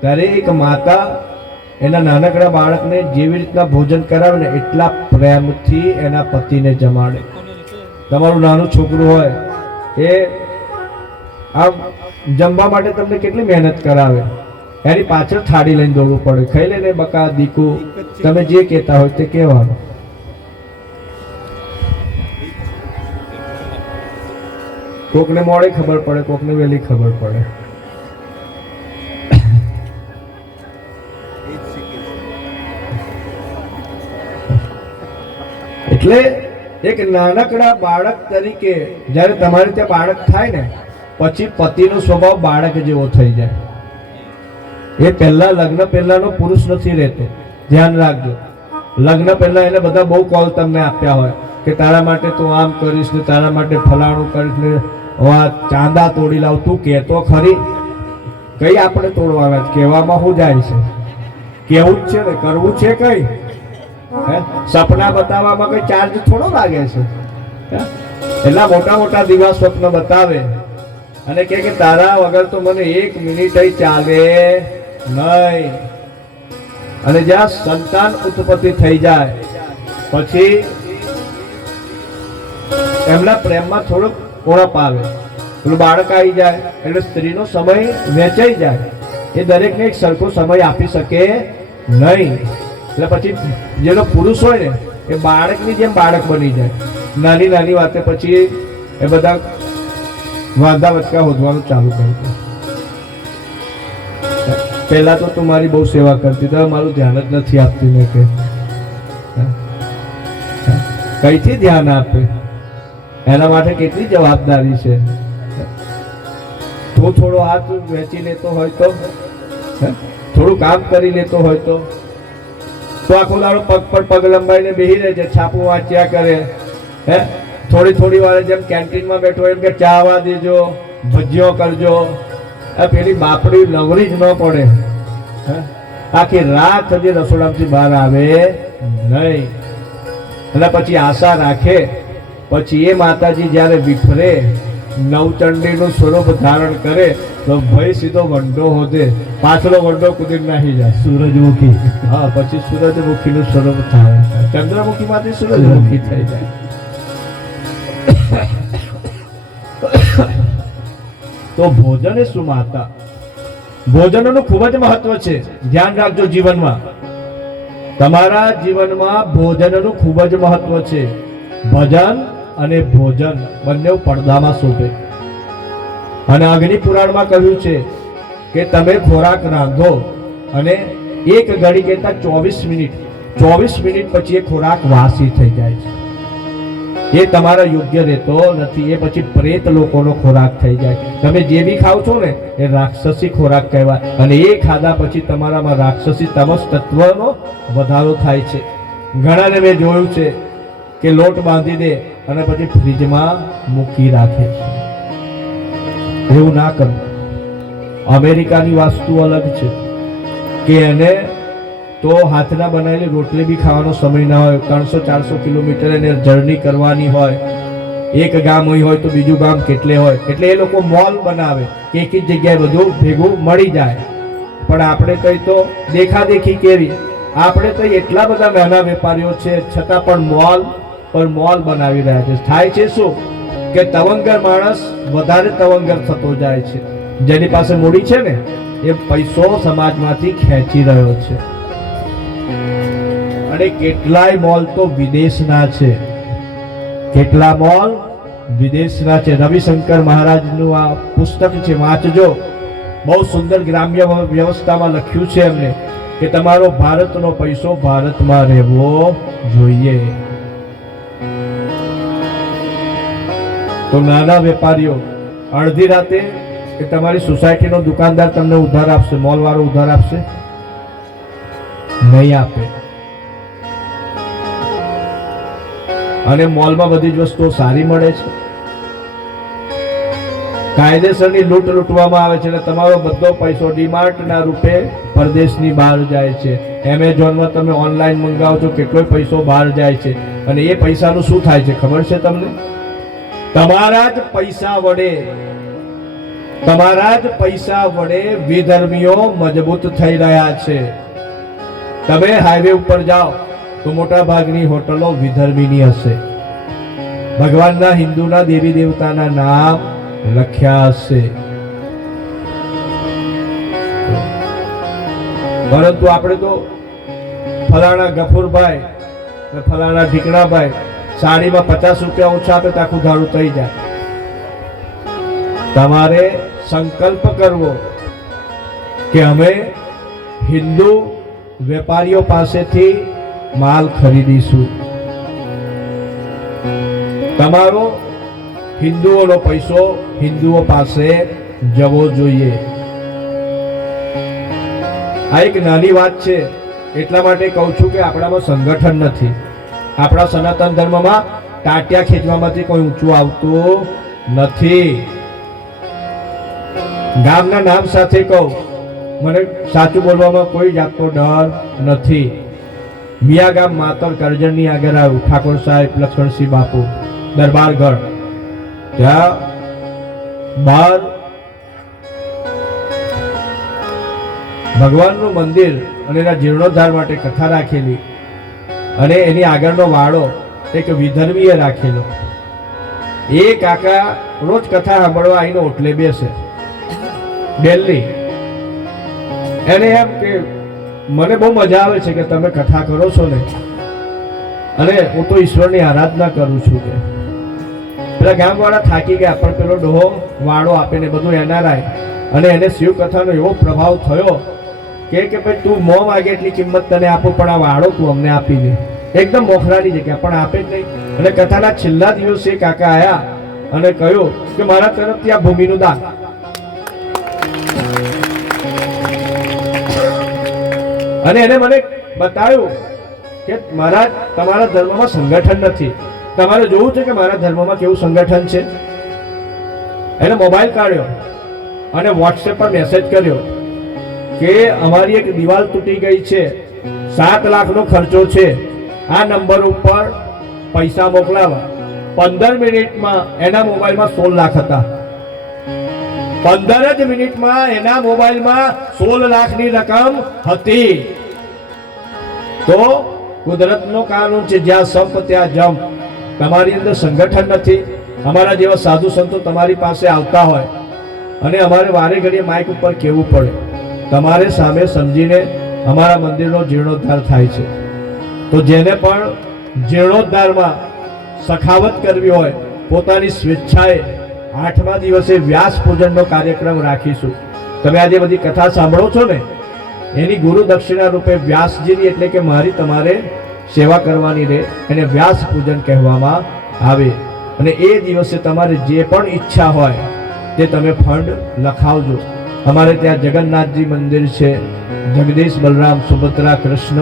ત્યારે એક માતા એના નાનકડા બાળકને જેવી રીતના ભોજન કરાવે ને એટલા પ્રેમથી એના પતિને જમાડે. તમારું નાનું છોકરું હોય, એ આમ જમવા માટે તમને કેટલી મહેનત કરાવે, એની પાછળ થાળી લઈને દોડવું પડે. ખાઈ લઈને બકા દીકુ તમે જે કહેતા હોય તે કહેવાનું. કોકને મોડે ખબર પડે, કોકને વહેલી ખબર પડે. એટલે એક નાનકડા બાળક તરીકે જ્યારે તમારે ત્યાં બાળક થાય ને પછી પતિનો સ્વભાવ બાળક જેવો થઈ જાય. એ પહેલા લગ્ન પહેલાનો પુરુષ નથી રહેતો, ધ્યાન રાખજો. લગ્ન પહેલા એને બધા બહુ કોલ તમને આપ્યા હોય કે તારા માટે તું આમ કરીશ ને તારા માટે ફલાણું કરીશ ને ચાંદા તોડી લાવ. તું કહેતો ખરી, કઈ આપણે તોડવાના? કહેવામાં શું જાય છે? કેવું જ છે ને, કરવું છે કઈ? સપના બતાવવામાં કઈ ચાર્જ થોડો લાગે છે? એટલા મોટા મોટા દિવા સ્વપ્ન બતાવે અને કે તારા વગર તો મને 1 મિનિટ ચાલે નહીં. અને જ્યાં સંતાન ઉત્પત્તિ થઈ જાય પછી એમના પ્રેમમાં થોડોક ઓળપ આવે, પેલું બાળક આવી જાય એટલે સ્ત્રીનો સમય વેચાઈ જાય. એ દરેકને એક સરખો સમય આપી શકે નહીં. એટલે પછી જેનો પુરુષ હોય ને એ બાળકની જેમ બાળક બની જાય. નાની નાની વાતે પછી એ બધા વાંધા વચકા હોદવાનું ચાલુ કરી દે. પહેલા તો તું મારી બહુ સેવા કરતી, તો મારું ધ્યાન જ નથી આપતી. મેં કે કઈથી ધ્યાન આપે? એના માટે કેટલી જવાબદારી છે. તું થોડો હાથ વેચી લેતો હોય તો, થોડું કામ કરી લેતો હોય તો આખો દાડો પગ પર પગ લંબાઈને બેસી રહે છે, છાપું વાંચ્યા કરે. થોડી થોડી વાર જેમ કેન્ટીનમાં બેઠો એમ કે ચા આવવા દેજો, ભજીયો કરજો. પેલી બાપડી નવરી જ ન પડે, આખી રાત હજી રસોડામાંથી બહાર આવે નહીં. અને પછી આશા રાખે પછી એ માતાજી જ્યારે વિફરે, નવચંડીનું સ્વરૂપ ધારણ કરે તો ભાઈ સીધો વંડો હોદે, પાછલો વંડો કુદી નાહી જાય. સૂરજમુખી. હા, પછી સૂરજમુખીનું સ્વરૂપ થાય, ચંદ્રમુખીમાંથી સૂરજમુખી થઈ જાય. તો ભોજન એ સુમાતા, ભોજનનું ખૂબ જ મહત્વ છે. ધ્યાન રાખજો, જીવનમાં તમારા જીવનમાં ભોજનનું ખૂબ જ મહત્વ છે. ભજન અને ભોજન બંને પડદામાં શોભે. અને અગ્નિ પુરાણમાં કહ્યું છે કે તમે ખોરાક રાંધો અને એક ઘડી કહેતા 24 મિનિટ પછી એ ખોરાક વાસી થઈ જાય છે. એ તમારા યોગ્ય રહેતો નથી. એ પછી પ્રેત લોકોનો ખોરાક થઈ જાય. તમે જે બી ખાવ છો ને એ રાક્ષસી ખોરાક કહેવાય. અને એ ખાધા પછી તમારામાં રાક્ષસી તમસ તત્વનો વધારો થાય છે. ઘણાને મેં જોયું છે કે લોટ બાંધી દે અને પછી ફ્રીજમાં મૂકી રાખે છે. એવું ના કરવું. અમેરિકાની વાસ્તુ અલગ છે કે એને તો હાથના બનાવેલી રોટલી બી ખાવાનો સમય ના હોય. 300-400 કિલોમીટર એને જર્ની કરવાની હોય. એક ગામ હોય તો બીજું ગામ કેટલે હોય. એટલે એ લોકો મોલ બનાવે કે એક જ જગ્યાએ બધું ભેગું મળી જાય. પણ આપણે કઈ તો દેખાદેખી કેવી, આપણે તો એટલા બધા નાના વેપારીઓ છે છતાં પણ મોલ બનાવી રહ્યા છે. થાય છે શું કે તવંગર માણસ વધારે તવંગર થતો જાય છે. જેની પાસે મૂડી છે ને એ પૈસો સમાજમાંથી ખેંચી રહ્યો છે. અને કેટલાય મોલ તો વિદેશના છે, કેટલા મોલ વિદેશના છે. રવિશંકર મહારાજનું આ પુસ્તક છે, વાંચજો. બહુ સુંદર ગ્રામ્ય વ્યવસ્થામાં લખ્યું છે એમને કે તમારો ભારતનો પૈસો ભારતમાં રહેવો જોઈએ. તો નાના વેપારીઓ અડધી રાતે કે તમારી સોસાયટીનો દુકાનદાર તમને ઉધાર આપશે, મોલ વાળો ઉધાર આપશે નહીં આપે. અને મોલમાં બધી જ વસ્તુઓ સારી મળે છે. કાયદેસરની લૂંટ લૂંટવામાં આવે છે અને તમારો બધો પૈસો ડીમાર્ટના રૂપે પરદેશની બહાર જાય છે. એમેઝોનમાં તમે ઓનલાઈન મંગાવો છો, કેટલો પૈસો બહાર જાય છે. અને એ પૈસાનું શું થાય છે ખબર છે તમને? તમારા જ પૈસા વડે વિધર્મીઓ મજબૂત થઈ રહ્યા છે. તમે હાઈવે ઉપર જાઓ તો મોટા ભાગની હોટલો વિધર્મીની હશે. ભગવાનના હિન્દુના દેવી દેવતાના નામ લખ્યા હશે, પરંતુ આપણે તો ફલાણા ગફુરભાઈ ને ફલાણા ઢીકણાભાઈ સાડીમાં 50 રૂપિયા ઓછા આપે તો આખું ધારું થઈ જાય. તમારે સંકલ્પ કરવો કે અમે હિન્દુ વેપારીઓ પાસેથી માલ ખરીદીશું. તમારો હિન્દુઓનો પૈસો હિન્દુઓ પાસે જવો જોઈએ. આ એક નાની વાત છે, એટલા માટે કહું છું કે આપણામાં સંગઠન નથી. આપણા સનાતન ધર્મમાં ટાટિયા ખેંચવામાંથી કોઈ ઊંચું આવતું નથી. ગામના નામ સાથે કહું, મને સાચું બોલવામાં કોઈ જાતનો ડર નથી. મિયા ગામ માતર કરજણની આગળ આવ્યું ઠાકોર સાહેબ લક્ષ્મણસિંહ બાપુ દરબારગઢ, ત્યાં બાર ભગવાનનું મંદિર અને એના જીર્ણોદ્ધાર માટે કથા રાખેલી, અને એની આગળનો વાડો એક વિધર્મીએ રાખેલો. એ કાકા રોજ કથા સાંભળવા આવીને ઓટલે બેસે ડેલી. એને એમ કે મને બહુ મજા આવે છે કે તમે કથા કરો છો ને, અને હું તો ઈશ્વરની આરાધના કરું છું. કે પેલા ગામવાળા થાકી ગયા, પણ પેલો ડોહો વાડો આપે ને બધું એનારાય, અને એને શિવ કથાનો એવો પ્રભાવ થયો કે ભાઈ તું મોં માગે એટલી કિંમત તને આપું, પણ આ વાડો તું અમને આપી દે. એકદમ મોખરાની જગ્યા પણ આપે જ નહીં. અને કથાના છેલ્લા દિવસે કાકા આયા અને કહ્યું કે મારા તરફથી આ ભૂમિનું દાન. અને એને મને બતાવ્યું કે મહારાજ તમારા ધર્મમાં સંગઠન નથી, તમારે જોવું છે કે મારા ધર્મમાં કેવું સંગઠન છે. એને મોબાઈલ કાઢ્યો અને વોટ્સએપ પર મેસેજ કર્યો કે અમારી એક દિવાલ તૂટી ગઈ છે, 7 લાખનો ખર્ચો છે, આ નંબર ઉપર પૈસા મોકલાવા. 15 મિનિટમાં એના મોબાઈલમાં 16 લાખ હતા. 15 જ મિનિટમાં એના મોબાઈલમાં 16 લાખની રકમ હતી. તો કુદરતનો કાનૂન છે, જ્યાં સંપ ત્યાં જમ. તમારી અંદર સંગઠન નથી. અમારા જેવા સાધુ સંતો તમારી પાસે આવતા હોય અને અમારે વારે ઘડીએ માઇક ઉપર કહેવું પડે, તમારે સામે સમજીને અમારા મંદિરનો જીર્ણોદ્ધાર થાય છે. તો જેને પણ જીર્ણોદ્ધારમાં સખાવત કરવી હોય, પોતાની સ્વેચ્છાએ 8મા દિવસે વ્યાસ પૂજનનો કાર્યક્રમ રાખીશું. તમે આજે બધી કથા સાંભળો છો ને, એની ગુરુ દક્ષિણા રૂપે વ્યાસજીની, એટલે કે મારી તમારે સેવા કરવાની રહે, એને વ્યાસ પૂજન કહેવામાં આવે. અને એ દિવસે તમારે જે પણ ઈચ્છા હોય તે તમે ફંડ લખાવજો. અમારે ત્યાં જગન્નાથજી મંદિર છે, જગદીશ બલરામ સુભદ્રા કૃષ્ણ,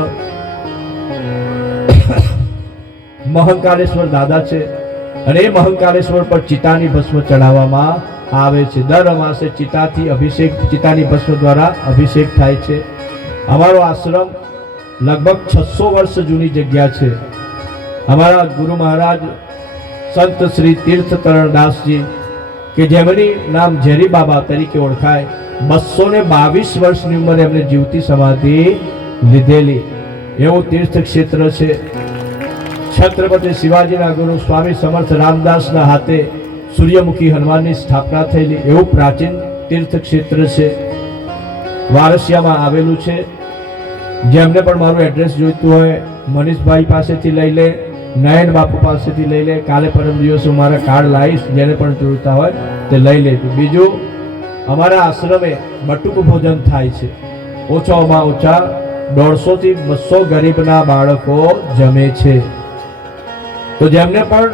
મહંકાળેશ્વર દાદા છે, અને એ મહંકાળેશ્વર પર ચિતાની ભસ્મ ચડાવવામાં આવે છે. દર અમાસે ચિતાથી અભિષેક, ચિતાની ભસ્મ દ્વારા અભિષેક થાય છે. અમારો આશ્રમ લગભગ 600 વર્ષ જૂની જગ્યા છે. અમારા ગુરુ મહારાજ સંત શ્રી તીર્થ તરણદાસજી, કે જેમની નામ ઝેરી બાબા તરીકે ઓળખાય, 222 વર્ષની ઉંમરે એમને જીવતી સમાધિ લીધેલી. એવું તીર્થ ક્ષેત્ર છે. છત્રપતિ શિવાજીના ગુરુ સ્વામી સમર્થ રામદાસના હાથે સૂર્યમુખી હનુમાનની સ્થાપના થયેલી એવું પ્રાચીન તીર્થ ક્ષેત્ર છે. વારસિયામાં આવેલું છે. જેમને પણ મારું એડ્રેસ જોઈતું હોય, મનીષભાઈ પાસેથી લઈ લે, નયન બાપુ પાસેથી લઈ લે. કાલે પરમ દિવસે હું મારા કાર્ડ લાવીશ, જેને પણ જોઈતા હોય તે લઈ લેજો. બીજું, અમારા આશ્રમે બટુક ભોજન થાય છે. ઓછામાં ઓછા 150 થી 200 ગરીબના બાળકો જમે છે. તો જેમને પણ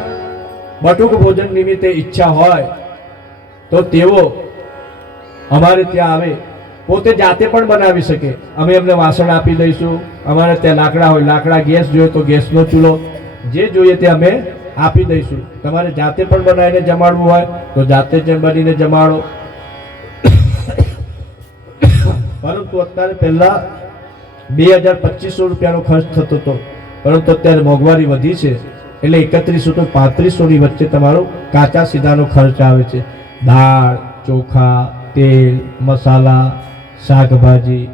બટુક ભોજન નિમિત્તે ઈચ્છા હોય તો તેઓ અમારે ત્યાં આવે, પોતે જાતે પણ બનાવી શકે. અમે એમને વાસણ આપી દઈશું. અમારે ત્યાં લાકડા હોય, લાકડા, ગેસ જોઈએ તો ગેસનો ચૂલો, જે જોઈએ તે અમે આપી દઈશું. તમારે જાતે પણ બનાવીને જમાડવું હોય તો જાતે જ બનીને જમાડો. પરંતુ અત્યારે પહેલા 2200 રૂપિયાનો ખર્ચ થતો હતો, પરંતુ અત્યારે મોંઘવારી વધી છે, એટલે 3100 તો 3500ની વચ્ચે તમારો કાચા સીધાનો ખર્ચ આવે છે. દાળ, ચોખા, તેલ, મસાલા, શાકભાજી,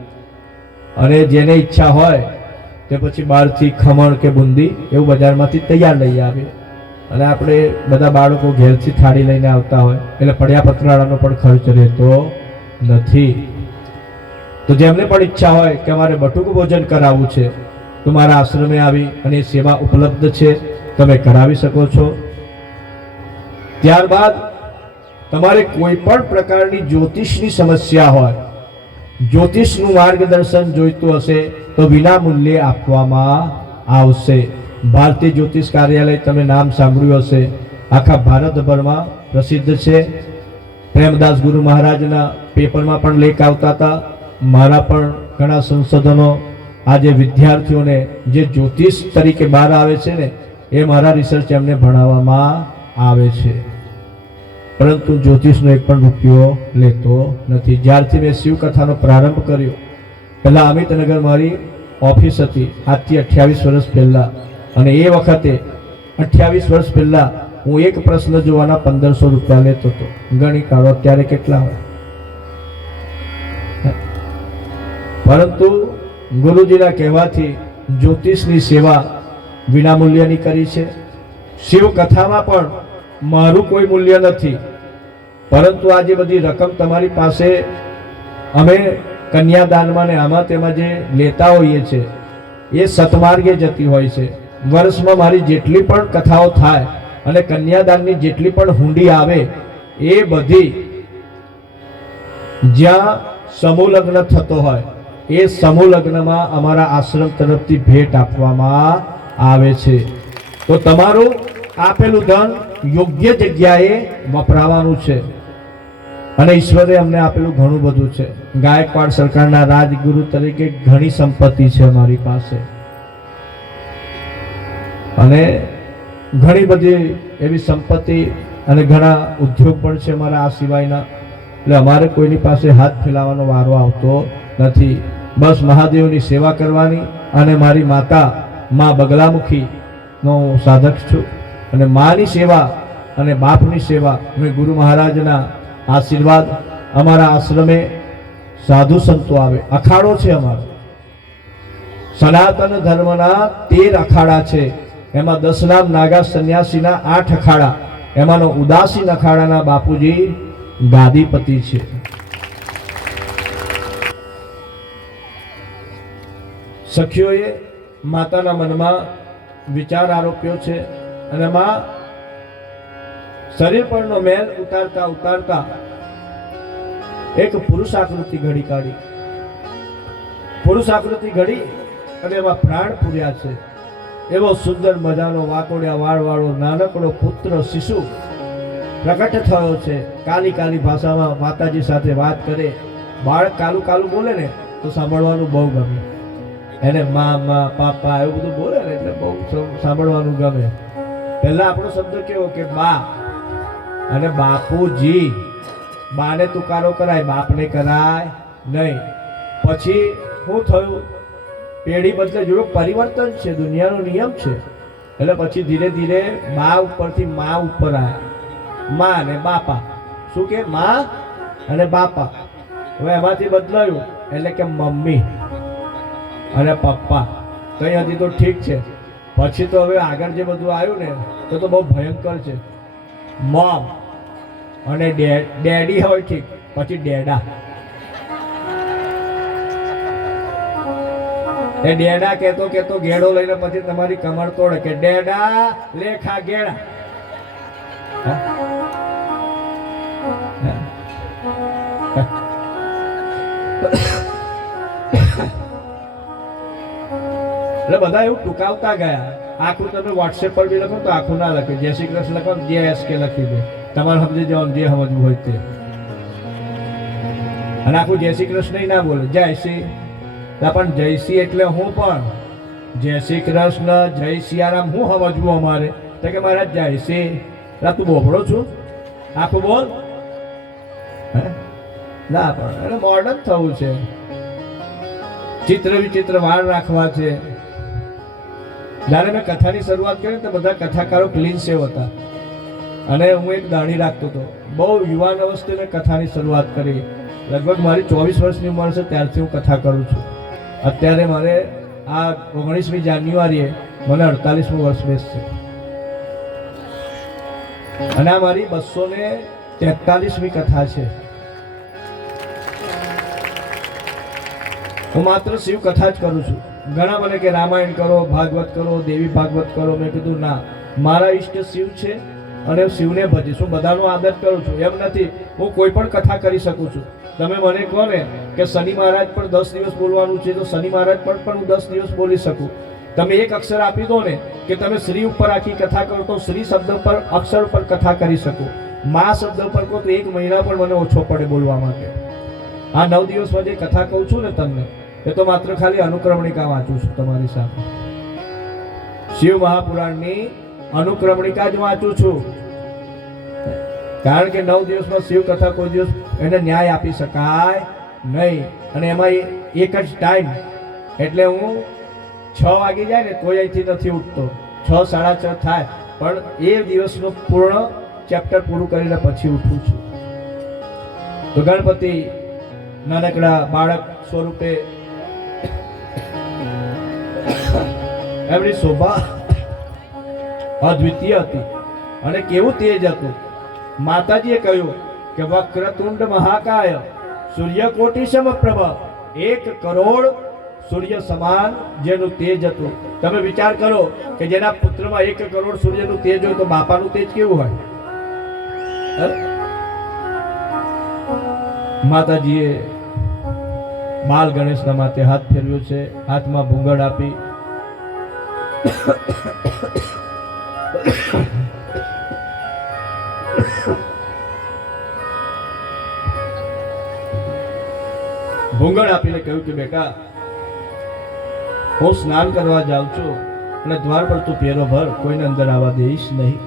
અને જેને ઈચ્છા હોય તે પછી બહારથી ખમણ કે બુંદી એવું બજારમાંથી તૈયાર લઈ આવે. અને આપણે બધા બાળકો ઘેરથી થાળી લઈને આવતા હોય એટલે પડ્યા પતરાળાનો પણ ખર્ચ રહેતો નથી. તો જેમને પણ ઈચ્છા હોય કે અમારે બટુકું ભોજન કરાવવું છે તો મારા આશ્રમે આવી અને એ સેવા ઉપલબ્ધ છે, તમે કરાવી શકો છો. ત્યારબાદ તમારે કોઈ પણ પ્રકારની જ્યોતિષની સમસ્યા હોય, જ્યોતિષનું માર્ગદર્શન જોઈતું હશે તો વિના મૂલ્યે આપવામાં આવશે. ભારતીય જ્યોતિષ કાર્યાલય તમે નામ સાંભળ્યું હશે, આખા ભારતભરમાં પ્રસિદ્ધ છે. પ્રેમદાસ ગુરુ મહારાજના પેપરમાં પણ લેખ આવતા હતા. મારા પણ ઘણા સંશોધનો આજે વિદ્યાર્થીઓને જે જ્યોતિષ તરીકે બહાર આવે છે ને એ મારા રિસર્ચ એમને ભણાવવામાં આવે છે, પરંતુ જ્યોતિષનો એક પણ રૂપિયો લેતો નથી. જ્યારથી મેં શિવકથાનો પ્રારંભ કર્યો, પહેલાં અમિતનગર મારી ઓફિસ હતી, આજથી 28 વર્ષ પહેલાં. અને એ વખતે 28 વર્ષ પહેલાં હું એક પ્રશ્ન જોવાના 1500 રૂપિયા લેતો હતો. ગણી કાઢો અત્યારે કેટલા હોય. પરંતુ ગુરુજીના કહેવાથી જ્યોતિષની સેવા વિનામૂલ્યની કરી છે. શિવકથામાં પણ મારું કોઈ મૂલ્ય નથી, પરંતુ આ જે બધી રકમ તમારી પાસે અમે કન્યાદાનમાં ને આમાં તેમાં જે લેતા હોઈએ છીએ એ સતમાર્ગે જતી હોય છે. વર્ષમાં મારી જેટલી પણ કથાઓ થાય અને કન્યાદાનની જેટલી પણ હુંડી આવે એ બધી જ્યાં સમૂહ લગ્ન થતો હોય એ સમૂહ લગ્નમાં અમારા આશ્રમ તરફથી ભેટ આપવામાં આવે છે. તો તમારું આપેલું ધન યોગ્ય જગ્યાએ વપરાવાનું છે અને ઈશ્વરે અમને આપેલું ઘણું બધું છે. ગાયકવાડ સરકારના રાજગુરુ તરીકે ઘણી સંપત્તિ છે અમારી પાસે અને ઘણી બધી એવી સંપત્તિ અને ઘણા ઉદ્યોગ પણ છે અમારા આ સિવાયના. એટલે અમારે કોઈની પાસે હાથ ફેલાવાનો વારો આવતો નથી. બસ મહાદેવની સેવા કરવાની. અને મારી માતા મા બગલામુખીનો સાધક છું અને માની સેવા અને બાપની સેવા મેં ગુરુ મહારાજના આશીર્વાદ. અમારા આશ્રમે સાધુ સંતો આવે, અખાડો છે અમારો. સનાતન ધર્મના 13 અખાડા છે, એમાં 10 નામ નાગા સંન્યાસીના 8 અખાડા, એમાંનો ઉદાસીન અખાડાના બાપુજી ગાદીપતિ છે. સખીઓએ માતાના મનમાં વિચાર આરોપ્યો છે અને માં શરીર પરનો મેલ ઉતારતા ઉતારતા એક પુરુષ આકૃતિ ઘડી કાઢી. પુરુષ આકૃતિ ઘડી અને એમાં પ્રાણ પૂર્યા છે. એવો સુંદર મજાનો વાકોડિયા વાળવાળો નાનકડો પુત્ર શિશુ પ્રગટ થયો છે. કાલી કાલી ભાષામાં માતાજી સાથે વાત કરે. બાળક કાલું કાલું બોલે ને તો સાંભળવાનું બહુ ગમે એને. મા પાપા એવું બધું બોલે ને એટલે બહુ સાંભળવાનું ગમે. પહેલા આપણો શબ્દ કેવો કે બા અને બાપુજી. બાને તુકારો કરાય, બાપને કરાય નહીં. પછી શું થયું? પેઢી બદલે જોડો પરિવર્તન છે, દુનિયાનો નિયમ છે. એટલે પછી ધીરે ધીરે બા ઉપરથી મા ઉપર આવ્યા. મા અને બાપા. શું કે? મા અને બાપા. હવે એમાંથી બદલાયું એટલે કે મમ્મી અને પપ્પા. કઈ હતી તો ઠીક છે. પછી તો હવે આગળ જે બધું આવ્યું ને તો બહુ ભયંકર છે. મોમ અને ડેડી હોય ઠીક, પછી ડેડા. એ ડેડા કેતો કેતો ઘેડો લઈને પછી તમારી કમર તોડે કે ડેડા લેખા ગેડા. એટલે બધા એવું ટૂંકાવતા ગયા. આખું તમે વોટ્સએપ પર બી લખો તો આખું ના લખ્યું. જય શ્રી કૃષ્ણ લખો, JSK લખી દે. તમારે સમજી જવાનું જે સમજવું હોય તે. અને આખું જય શ્રી કૃષ્ણ ના બોલે, જય શ્રી. પણ જય શ્રી એટલે હું પણ જય શ્રી કૃષ્ણ જય સિયારામ હું સમજવું અમારે? તો કે મારા જય શ્રી. તું બોપડો છું? આખું બોલ. ના પણ એટલે મોડર્ન થવું છે. ચિત્ર વિચિત્ર વાળ રાખવા છે. જ્યારે મેં કથાની શરૂઆત કરી તો બધા કથાકારો ક્લીન સેવ હતા અને હું એક દાઢી રાખતો હતો. બહુ યુવાન અવસ્થે મેં કથાની શરૂઆત કરી. લગભગ મારી 24 વર્ષની ઉંમર છે ત્યારથી હું કથા કરું છું. અત્યારે મારે આ 19મી જાન્યુઆરીએ મને 48મું વર્ષ બેસશે. અને આ મારી 243મી કથા છે. હું માત્ર શિવ કથા જ કરું છું. ઘણા મને કે રામાયણ કરો, ભાગવત કરો, દેવી ભાગવત કરો. મેં કીધું ના, મારા ઈષ્ટ શિવ છે અને શિવને ભજીશ. હું બધાનો આદર કરું છું એમ નથી. હું કોઈ પણ કથા કરી શકું છું. તમે મને કહો ને કે શનિ મહારાજ પર 10 દિવસ બોલવાનું છે તો શનિ મહારાજ પર પણ હું 10 દિવસ બોલી શકું. તમે એક અક્ષર આપી દો ને કે તમે શ્રી ઉપર આખી કથા કરો તો શ્રી શબ્દ પર અક્ષર પર કથા કરી શકો. મા શબ્દ પર કહો તો 1 મહિના પણ મને ઓછો પડે બોલવા માટે. આ 9 દિવસમાં જે કથા કહું છું ને તમને, એ તો માત્ર ખાલી અનુક્રમણિકા વાંચું છું તમારી સામે. શિવ મહાપુરાણની અનુક્રમણિકા જ વાંચું છું. કારણ કે 9 દિવસમાં શિવ કથા કોઈ દિવસ એને ન્યાય આપી શકાય નહીં. અને એમાં એક જ ટાઈમ, એટલે હું 6 વાગી જાય ને તોય અહીંથી નથી ઉઠતો. 6, 6:30 થાય પણ એ દિવસનું પૂર્ણ ચેપ્ટર પૂરું કરીને પછી ઉઠું છું. તો ગણપતિ નાનકડા બાળક સ્વરૂપે એમની શોભા અદ્વિતીય હતી અને કેવું તેજ હતું. માતાજીએ કહ્યું કે વક્રતુંડ મહાકાય સૂર્યકોટિ સમપ્રભ, 1 કરોડ સૂર્ય સમાન જેનું તેજ હતું. તમે વિચાર કરો કે જેના પુત્રમાં 1 કરોડ સૂર્યનું તેજ હોય તો બાપાનું તેજ કેવું હોય? માતાજીએ બાળ ગણેશના માથે હાથ ફેરવ્યો છે, હાથમાં ભૂંગળ આપી ભૂંગળ આપીને કહ્યું કે બેટા, હું સ્નાન કરવા જાઉં છું અને દ્વાર પર તું પેરો ભર, કોઈને અંદર આવવા દઈશ નહીં.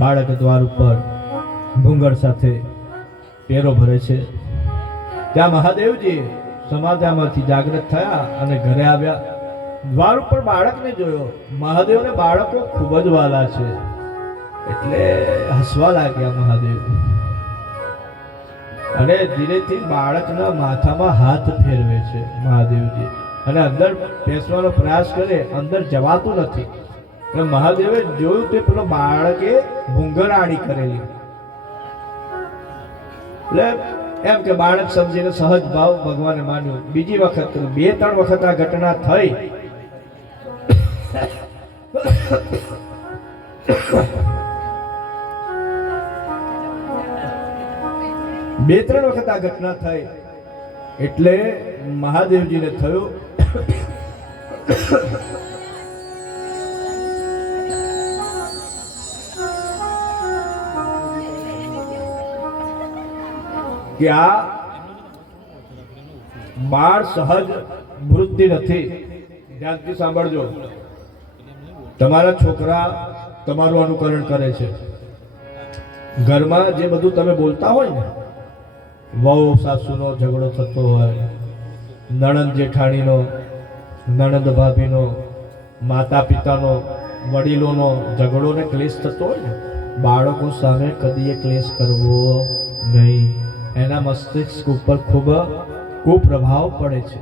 બાળક દ્વાર ઉપર ભૂંગળ સાથે પેરો ભરે છે. ત્યાં મહાદેવજી સમાધામાંથી જાગૃત થયા અને ઘરે આવ્યા. દ્વાર ઉપર બાળકને જોયો. મહાદેવને બાળકો ખૂબ જ વાલા છે એટલે હસવા લાગ્યા મહાદેવ. અને ધીરેથી બાળકના માથામાં હાથ ફેરવે છે મહાદેવજી અને અંદર બેસવાનો પ્રયાસ કરે, અંદર જવાતું નથી. એટલે મહાદેવે જોયું તે પેલો બાળકે ભૂંગળાણી કરેલી. એટલે એમ કે બાળક સમજીને સહજ ભાવ ભગવાને માન્યું. બીજી વખત 2-3 વખત આ ઘટના થઈ. 2-3 વખત આ ઘટના થઈ એટલે મહાદેવજીને થયું કે આ બાળ સહજ વૃત્તિ નથી. ધ્યાનથી સાંભળજો. તમારા છોકરા તમારું અનુકરણ કરે છે. ઘરમાં જે બધું તમે બોલતા હોય ને, વહુ સાસુનો ઝઘડો થતો હોય, નણંદ જેઠાણીનો, નણંદ ભાભીનો, માતા પિતાનો, વડીલોનો ઝઘડો ને ક્લેશ થતો હોય ને, બાળકો સામે કદી ક્લેશ કરવો નહીં. એના મસ્તિષ્ક ઉપર ખૂબ કુપ્રભાવ પડે છે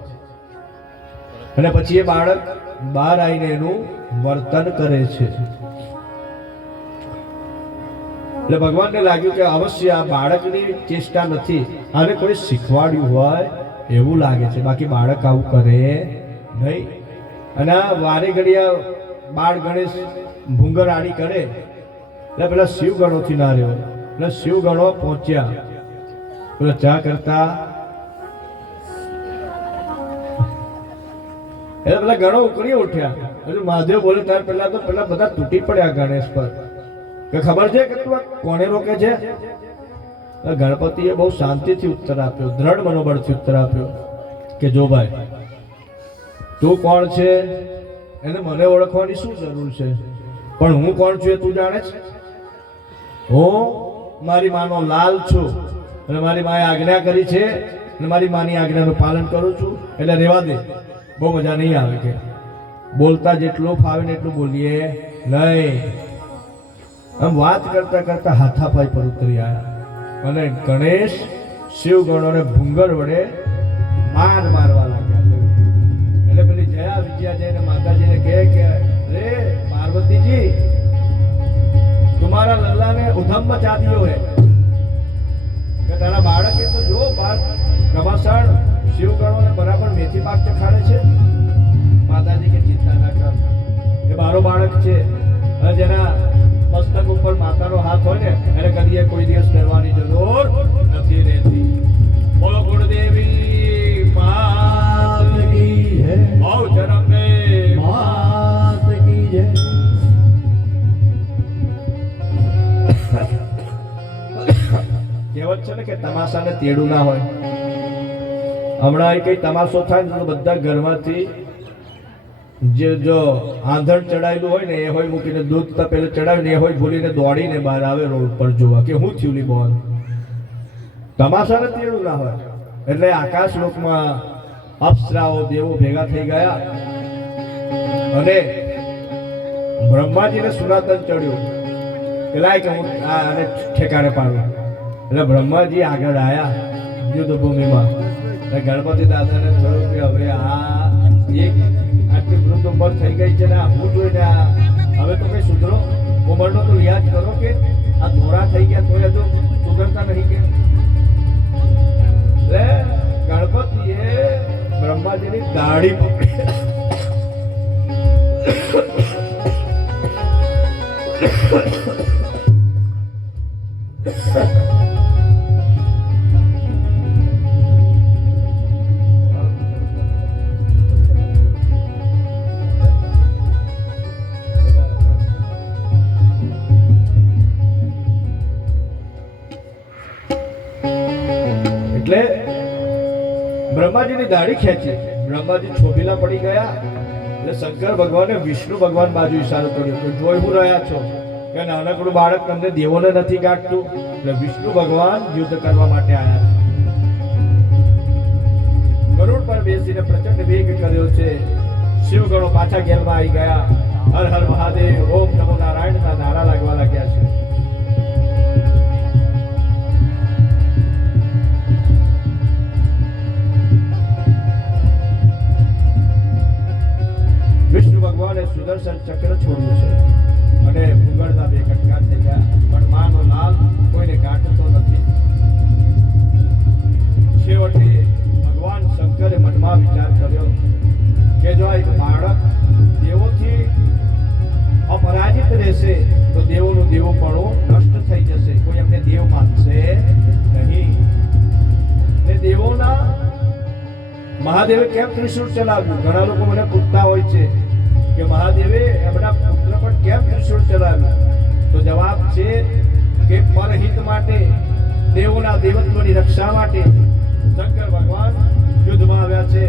અને પછી એ બાળક બહાર આવીને એનું વર્તન કરે છે. એટલે ભગવાનને લાગ્યું કે અવશ્ય આ બાળકની ચેષ્ટા નથી, આને કોઈ શીખવાડ્યું હોય એવું લાગે છે, બાકી બાળક આવું કરે નહીં. અને આ વારે ઘડિયા બાળ ગણેશ ભૂંગળાણી કરે એટલે પેલા શિવ ગણોથી ના રહ્યો. એટલે શિવ ગણો પહોંચ્યા. પેલા ચા કરતા એટલે પેલા ગણો ઉકળી ઉઠ્યા. એટલે મહાદેવ બોલે ત્યારે પેલા તો પેલા બધા તૂટી પડ્યા ગણેશ પર કે ખબર છે કે તું આ કોને રોકે છે? ગણપતિએ બહુ શાંતિથી ઉત્તર આપ્યો, દ્રઢ મનોબળથી ઉત્તર આપ્યો કે જો ભાઈ, તું કોણ છે એને મને ઓળખવાની શું જરૂર છે? પણ હું કોણ છું એ તું જાણે છે? હું મારી માનો લાલ છું અને મારી માએ આજ્ઞા કરી છે અને મારી માની આજ્ઞાનું પાલન કરું છું. એટલે રહેવા દે, બહુ મજા નહીં આવે. કે બોલતા જેટલું ફાવે ને એટલું બોલીએ નહીં. આમ વાત કરતા કરતા હાથાપાઈ પર ઉતરી આવ્યા અને ગણેશ શિવ ગણોને ભૂંગળ વડે મારવા લાગ્યા. એટલે પેલી જયા વિજયા જઈને માતાજીને કહે કે રે પાર્વતીજી, तुम्हारा ધમ મચા દિયો હે કે તારા બાળકે તો જો બાર ઘમાસાણ શિવગણો ને બરાબર મેથી પાક ચખાડે છે. માતાજી કે ચિંતા ના કર, એ મારો બાળક છે. અને જેના મસ્તક ઉપર માતાનો હાથ હોય ને એને કદી કોઈ દિવસ ડરવાની જરૂર નથી રહેતી. બોલો ગુણદેવી માત કી જય. ભાવ જન્મે માત કી જય. કહેવત છે ને કે તમાશાને તેડું ના હોય. હમણાં કઈ તમાશો થાય ને તો બધા ઘરમાંથી જે જો આંધણ ચડાયેલું હોય ને એ હોય મૂકીને દૂધ તપેલું ચડાવીને એ હોય ભૂલીને દોડીને બહાર આવે રોડ પર જોવા કે હું થયું બોલ. તમાશાને તેડું ના હોય. એટલે આકાશ લોકમાં અપ્સરાઓ દેવો ભેગા થઈ ગયા અને બ્રહ્માજીને સુરાતન ચડ્યું કે લાય કે હું આને ઠેકાણે પાડું. એટલે બ્રહ્માજી આગળ આવ્યા યુદ્ધ ભૂમિમાં. ગણપતિ દાદાને થયું કે હવે આ એક આટલી વૃદ્ધ ઉંમર થઈ ગઈ છે ને હું જોઈને હવે તો કઈ સુધરો ઉંમરનો તો યાદ કરો કે આ ધોરા થઈ ગયા તો હજુ સુધરતા નહીં કે. એટલે ગણપતિએ બ્રહ્માજીની દાઢી પકડી. એટલે બ્રહ્માજીની દાઢી ખેંચી. બ્રહ્માજી છોભીલા પડી ગયા. એટલે શંકર ભગવાને વિષ્ણુ ભગવાન બાજુ ઈશારો કર્યો કે જોઈ હું રહ્યા છો કે નાનકડું બાળક તમને દેવોને નથી ગાંઠતું. એટલે વિષ્ણુ ભગવાન યુદ્ધ કરવા માટે આવ્યા. ગરુડ પર બેસીને પ્રચંડ વેગ કર્યો છે. શિવગણો પાછા ગેલમાં આવી ગયા. હર હર મહાદેવ, ઓમ નમો નારાયણના નારા લાગવા લાગ્યા છે. વિષ્ણુ ભગવાને સુદર્શન ચક્ર છોડ્યું છે અને ભૂગળના બે કટકા થઈ ગયા. પણ માનો લાલ કોઈને ગાંઠતો નથી. છેવટે ભગવાન શંકરે મનમાં વિચાર કર્યો કે જો આ એક બાળક દેવોથી અપરાજિત રહેશે તો દેવોનું દેવોપણું નષ્ટ થઈ જશે. કોઈ એમને દેવ માનશે નહીં. ને દેવોના મહાદેવે કેમ ત્રિશૂળ ચલાવ્યું? ઘણા લોકો મને પૂછતા હોય છે કે મહાદેવે એમના પુત્ર પર કેમ ત્રિશૂળ ચલાવ્યું? તો જવાબ છે કે પરહિત માટે, દેવોના દેવત્વની રક્ષા માટે શંકર ભગવાન યુદ્ધમાં આવ્યા છે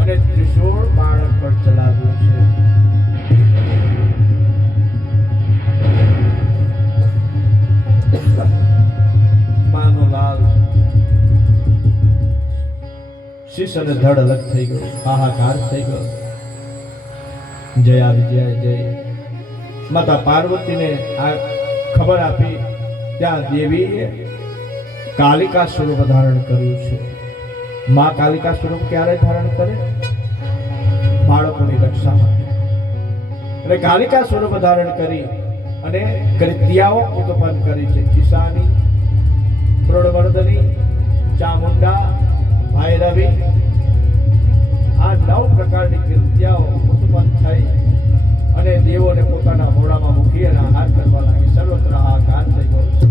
અને ત્રિશૂળ બાળક પર ચલાવ્યું છે. માનો લાલ શીશ અને ધડ અલગ થઈ ગયો. હાહાકાર થઈ ગયો. જયા વિજય જય. માતા પાર્વતીને આ ખબર આપી. ત્યાં દેવીએ કાલિકા સ્વરૂપ ધારણ કર્યું છે. માં કાલિકા સ્વરૂપ ક્યારે ધારણ કરે? બાળકોની રક્ષા માટે. અને કાલિકા સ્વરૂપ ધારણ કરી અને કૃત્યાઓ ઉત્પન્ન કરી છે. ઈશાની, પ્રોડવર્ધની, ચામુંડા, ભૈરવી, આ 9 પ્રકારની કૃત્યાઓ ઉત્પન્ન થઈ અને દેવોને પોતાના મોઢામાં મૂકી અને આહાર કરવા લાગી. સર્વત્ર હાહાકાર થઈ ગયો છે.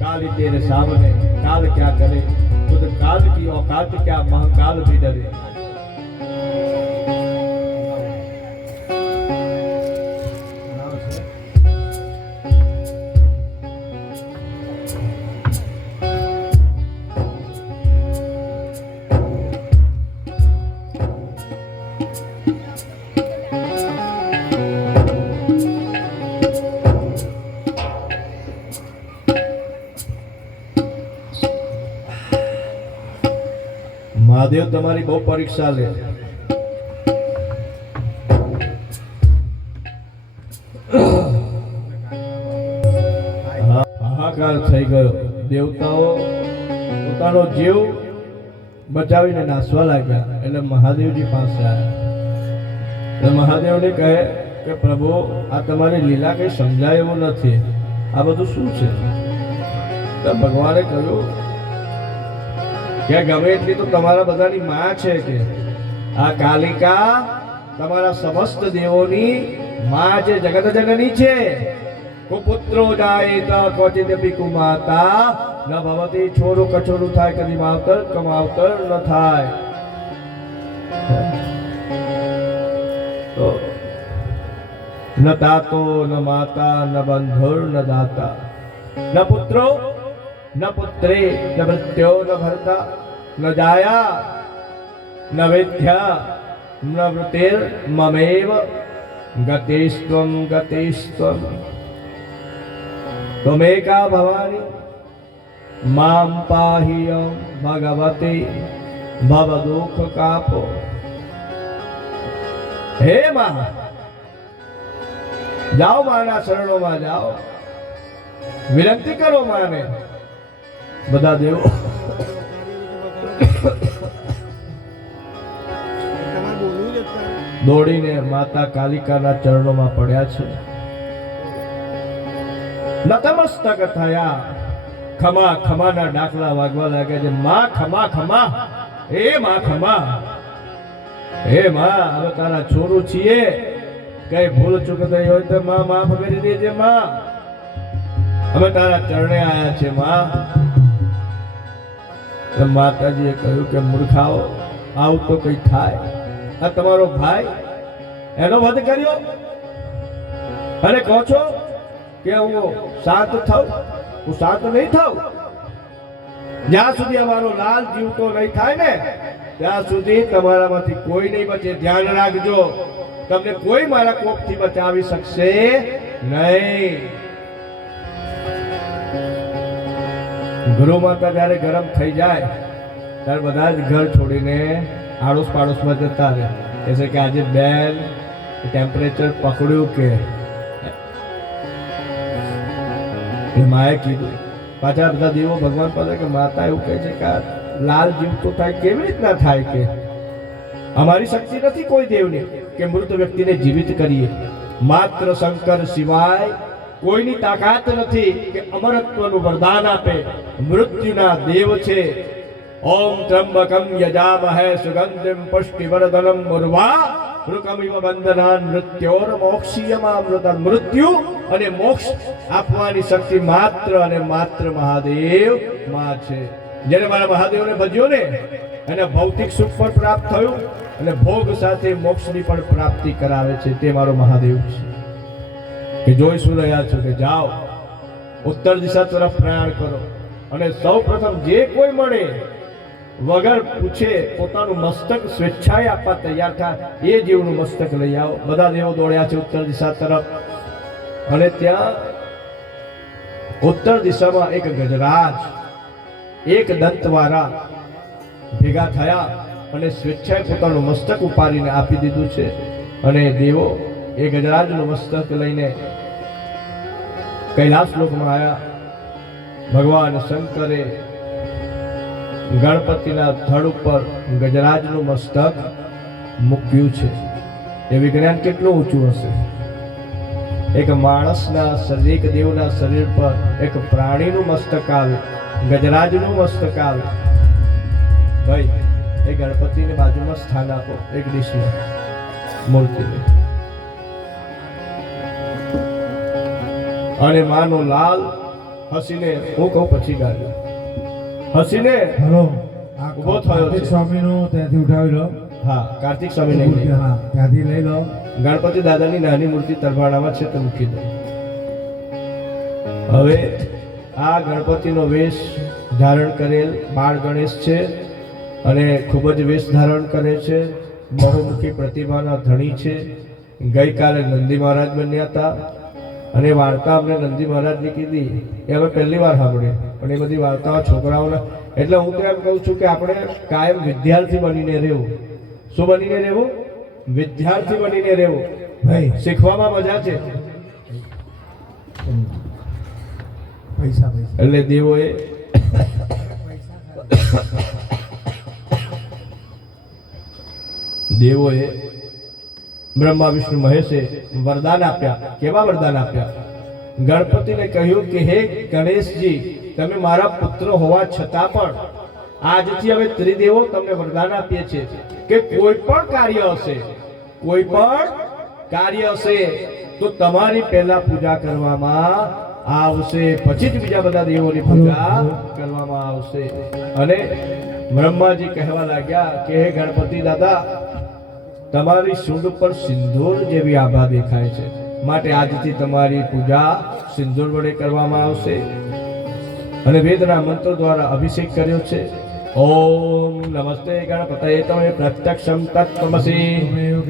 काल तेरे सामने, काल क्या करे, खुद काल की औकात क्या, महाकाल भी डरे। महादेव तुम्हारी बहुत परीक्षा ले। हाहाकार થઈ ગયો। દેવતાઓ પોતાનો જીવ બચાવીને નાસવા લાગ્યા એટલે મહાદેવજી પાસે આવ્યા। એટલે મહાદેવને કહે કે પ્રભુ આ તમારી લીલા કઈ સમજાય એવું નથી। આ બધું શું છે? તો ભગવાને કહ્યું કે ગમે એટલી તો તમારા બધાની માં છે કે આ કાલિકા તમારા સમસ્ત દેવોની માં છે, જગત જનની છે. કુપુત્રો જાયેત ક્વચિદપી કુમાતા ન ભવતી. છોરું કછોરું થાય, કદી માવતર કમાવતર ન થાય. તો ન તાતો ન માતા ન બંધુર ન દાતા ન પુત્રો ન પુત્રે ન મૃત્યો ન ભર્તા ન જાયા ન વેદ્યા ન વૃતિર મમેવ ગતિસ્ત્વમ ગતિસ્ત્વમ. ત્વમેકા ભવાની મામ પાહિય ભગવતી ભવ દુઃખ કાપો. હે માં, જાઓ માના શરણોમાં જાઓ, વિનંતી કરો માને. બધા દેવો દોડીને માતા કાલિકાના ચરણોમાં પડ્યા છે. નતમસ્તક થયા, ખમા ખમાના ડાકલા વાગવા લાગ્યા છે. માં ખમા ખમા, હે માં ખમા, હે માં, હવે તારા છોરું છીએ, કઈ ભૂલ ચૂક થઈ હોય તો માં માફ કરી દેજે. માં, અમે તારા ચરણે આયા છે. માં, માતાજીએ કહ્યું કે મૂર્ખાઓ, આવું તો કઈ થાય. આ તમારો ભાઈ, એનો વધ કર્યો અને કહો છો કે હું શાંત થાઉં? હું શાંત નહીં થાઉં. જ્યાં સુધી અમારો લાલ જીવતો નહીં થાય ને ત્યાં સુધી તમારામાંથી કોઈ નહીં બચે. ધ્યાન રાખજો, તમને કોઈ મારા કોપથી બચાવી શકશે નહીં. ગૃહ માતા જયારે ગરમ થઈ જાય ત્યારે બધા જ ઘર છોડીને આડોશ પાડોશમાં જતા રહે. એટલે કે આજે બેન ટેમ્પરેચર પકડ્યું કે માએ કીધું. પાછા બધા દેવો ભગવાન પાસે કે માતા એવું કહે છે કે લાલ જીવતો થાય. કેવી રીતના થાય? કે અમારી શક્તિ નથી કોઈ દેવની કે મૃત વ્યક્તિને જીવિત કરીએ. માત્ર શંકર સિવાય કોઈની તાકાત નથી કે અમરત્વનું વરદાન આપે. મૃત્યુના દેવ છે. ઓમ ત્રંબકમ યજામહે સુગંધિમ પુષ્ટિવર્ધનમ ઉર્વા ઋકમિવ બંધનાન મૃત્યોર મોક્ષીયમામૃતમ. મૃત્યુ અને મોક્ષ આપવાની શક્તિ માત્ર અને માત્ર મહાદેવ માં છે. જેને મારા મહાદેવને ભજ્યો ને એને ભૌતિક સુખ પણ પ્રાપ્ત થયું અને ભોગ સાથે મોક્ષની પણ પ્રાપ્તિ કરાવે છે. તે મારો મહાદેવ છે. કે જોઈ શું રહ્યા છો કે જાઓ ઉત્તર દિશા તરફ પ્રયાણ કરો અને સૌ પ્રથમ જે કોઈ મળે વગર પૂછે પોતાનું મસ્તક સ્વેચ્છાએ આપવા તૈયાર થાય એ જીવનું મસ્તક લઈ આવો. બધા દેવો દોડ્યા છે ઉત્તર દિશા તરફ અને ત્યાં ઉત્તર દિશામાં એક ગજરાજ, એક દંતવાળા ભેગા થયા અને સ્વેચ્છાએ પોતાનું મસ્તક ઉપાડીને આપી દીધું છે. અને દેવો એ ગજરાજનું મસ્તક લઈને કૈલાસ લોકમાં આવ્યા. ભગવાન શંકરે ગણપતિના ધડ ઉપર ગજરાજનું મસ્તક મૂક્યું છે. એ વિજ્ઞાન કેટલું ઊંચું હશે! એક માણસના શરીર, એક દેવના શરીર પર એક પ્રાણીનું મસ્તક આવે, ગજરાજનું મસ્તક આવે. ભાઈ, એ ગણપતિની બાજુમાં સ્થાન આપો, એક ડીશમાં મૂર્તિને. અને માનો લાલ હસીને, હું કહું પછી ગાડી હસીને હેલો, ઊભો થયો છે. સ્વામીનો ત્યાંથી ઉઠાવી લો. હા, કાર્તિક સ્વામી નહીં, હા, ત્યાંથી લઈ લો. ગણપતિ દાદાની નાની મૂર્તિ તરફાણામાં છે તો મૂકી દો. હવે આ ગણપતિનો વેશ ધારણ કરેલ બાળ ગણેશ છે અને ખૂબ જ વેશ ધારણ કરે છે. બહુમુખી પ્રતિભાના ધણી છે. ગઈકાલે નંદી મહારાજ બન્યા હતા અને વાર્તા અમને નંદી મહારાજની કીધી એ અમે પહેલી વાર સાંભળી. પણ એ બધી વાર્તાઓ છોકરાઓને, એટલે હું તો એમ કહું છું કે આપણે કાયમ વિદ્યાર્થી બનીને રહેવું. શું બનીને રહેવું? વિદ્યાર્થી બનીને રહેવું. ભાઈ, શીખવામાં મજા છે. પૈસા એટલે દેવોએ બ્રહ્મા વિષ્ણુ મહેશે વરદાન આપ્યા. કેવા વરદાન આપ્યા? ગણપતિને કહ્યું કે હે ગણેશજી, તમે મારા પુત્ર હોવા છતાં પણ આજથી હવે ત્રિદેવો તમને વરદાન આપીએ છીએ કે કોઈ પણ કાર્ય હશે તો તમારી પહેલા પૂજા કરવામાં આવશે, પછી જ બીજા બધા દેવોની પૂજા કરવામાં આવશે. અને બ્રહ્માજી કહેવા લાગ્યા કે હે ગણપતિ દાદા, તમારી સૂંઢ ઉપર સિંદૂર જેવી આભા દેખાય છે, માટે આજથી તમારી પૂજા સિંદૂર વડે કરવામાં આવશે. અને વેદના મંત્રો દ્વારા અભિષેક કર્યો છે. ઓમ નમસ્તે ગણપતये તમે પ્રત્યક્ષમ તત્ત્વમસી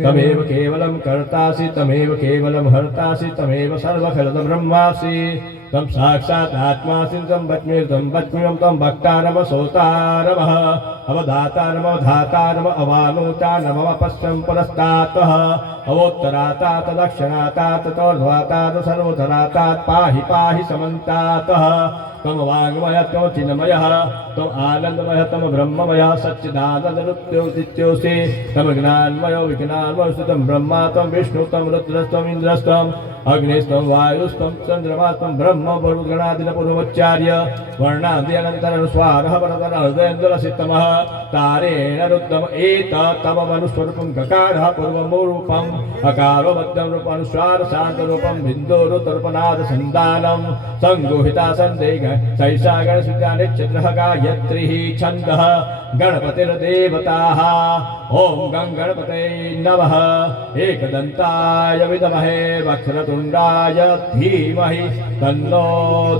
તમેવ કેવલમ કર્તાસી તમેવ કેવલમ હર્તાસી તમેવ સર્વખલદ બ્રહ્માસી તમ સાક્ષાત આત્માસી તમ બચ્મ્યમ તમ ભક્તારમ સોતારમ અવધાતારમ અવધાતારમ અવાનોચાનમ પશ્ચમ પુરસ્તાત અવોત્તરાતાત દક્ષિણાતાત તોર્ધ્વાતાત સર્વધરાતાત પાહિ પાહિ સમંતાત તમ વાંગમય તમ ચિન્મય તમ આનંદમય તમ બ્રહ્મમય સચ્ચિદાનંદરૂપ્યોદિત્યોસી તમ જ્ઞાનમય વિજ્ઞાનમય તમ બ્રહ્મા તમ વિષ્ણુ તમ રુદ્રસ્તમ ઇન્દ્રસ્તમ અગ્નિસ્તમ વાયુસ્તમ ચંદ્રમાસ્તમ બ્રહ્મ ભૂર્ગણાદિન પૂર્વોચ્ચાર્ય વર્ણાદિ અનંતર સ્વારઃ પરતર હૃદયેન્દ્રસિતમઃ તારેણ રુદ્રમ એત તમ મનુસ્વરૂપમ કકારઃ પૂર્વમૂરૂપમ અકારો મધ્યમ રૂપાનુસ્વાર શાંત રૂપમ બિંદો રુતરૂપનાદ સંદાનમ સંગોહિતા સંદેહ સૈષા ગણસુતા નિચ્છદ્રઃ ગાયત્રીઃ છંદઃ ગણપતિર્દેવતાઃ ઓમ ગં ગણપતે નમઃ એકદંતાય વિદ્મહે વક્રતુંડાય ધીમહિ તન્નો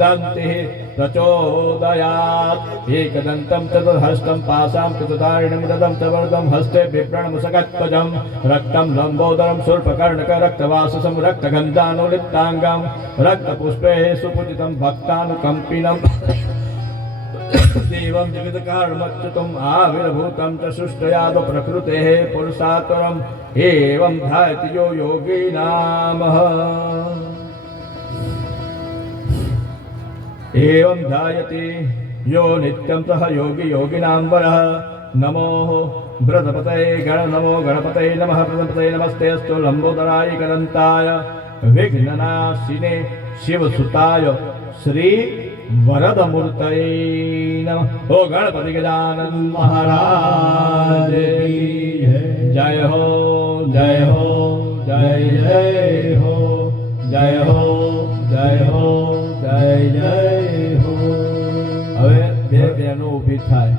દંતિઃ પ્રચોદયાત. એકદંતમ ચતુર્હસ્તમ પાસામ ચતુર્ધારિણમ રદમ ચવર્દમ હસ્તે બિભ્રણમુસગત્વજમ રક્તમ લંબોદરમ શૂર્પકર્ણક રક્તવાસસમ રક્તગંધાનુલિપ્તાંગમ રક્તપુષ્પે સુપૂજિતમ ભક્તાનુકંપિનમ દેવમ જગદકારણમચ્યુતમ આવિર્ભૂતમ ચ સૃષ્ટયાદ પ્રકૃતેઃ પુરુષાત્પરમ એવં ધ્યાયતિ યો યોગીનામઃ. एवं ध्यायति यो नित्यं सह योगी योगिनां वरः. नमो व्रतपतये नमो गणपतये नमः. व्रतपतये नमस्ते अस्तु लंबोदराय गणन्ताय विघ्ननाशिने शिवसुताय श्री वरदमूर्तये नमः. ओ गणपति गजानन महाराज की जय हो जय हो जय जय हो जय हो जय हो जय जय हो. હવે બે બહેનો ઊભી થાય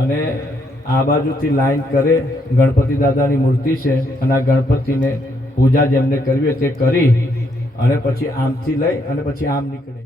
અને આ બાજુથી લાઈન કરે. ગણપતિ દાદાની મૂર્તિ છે અને આ ગણપતિને પૂજા જેમને કરવી હોય તે કરી અને પછી આમથી લઈ અને પછી આમ નીકળે.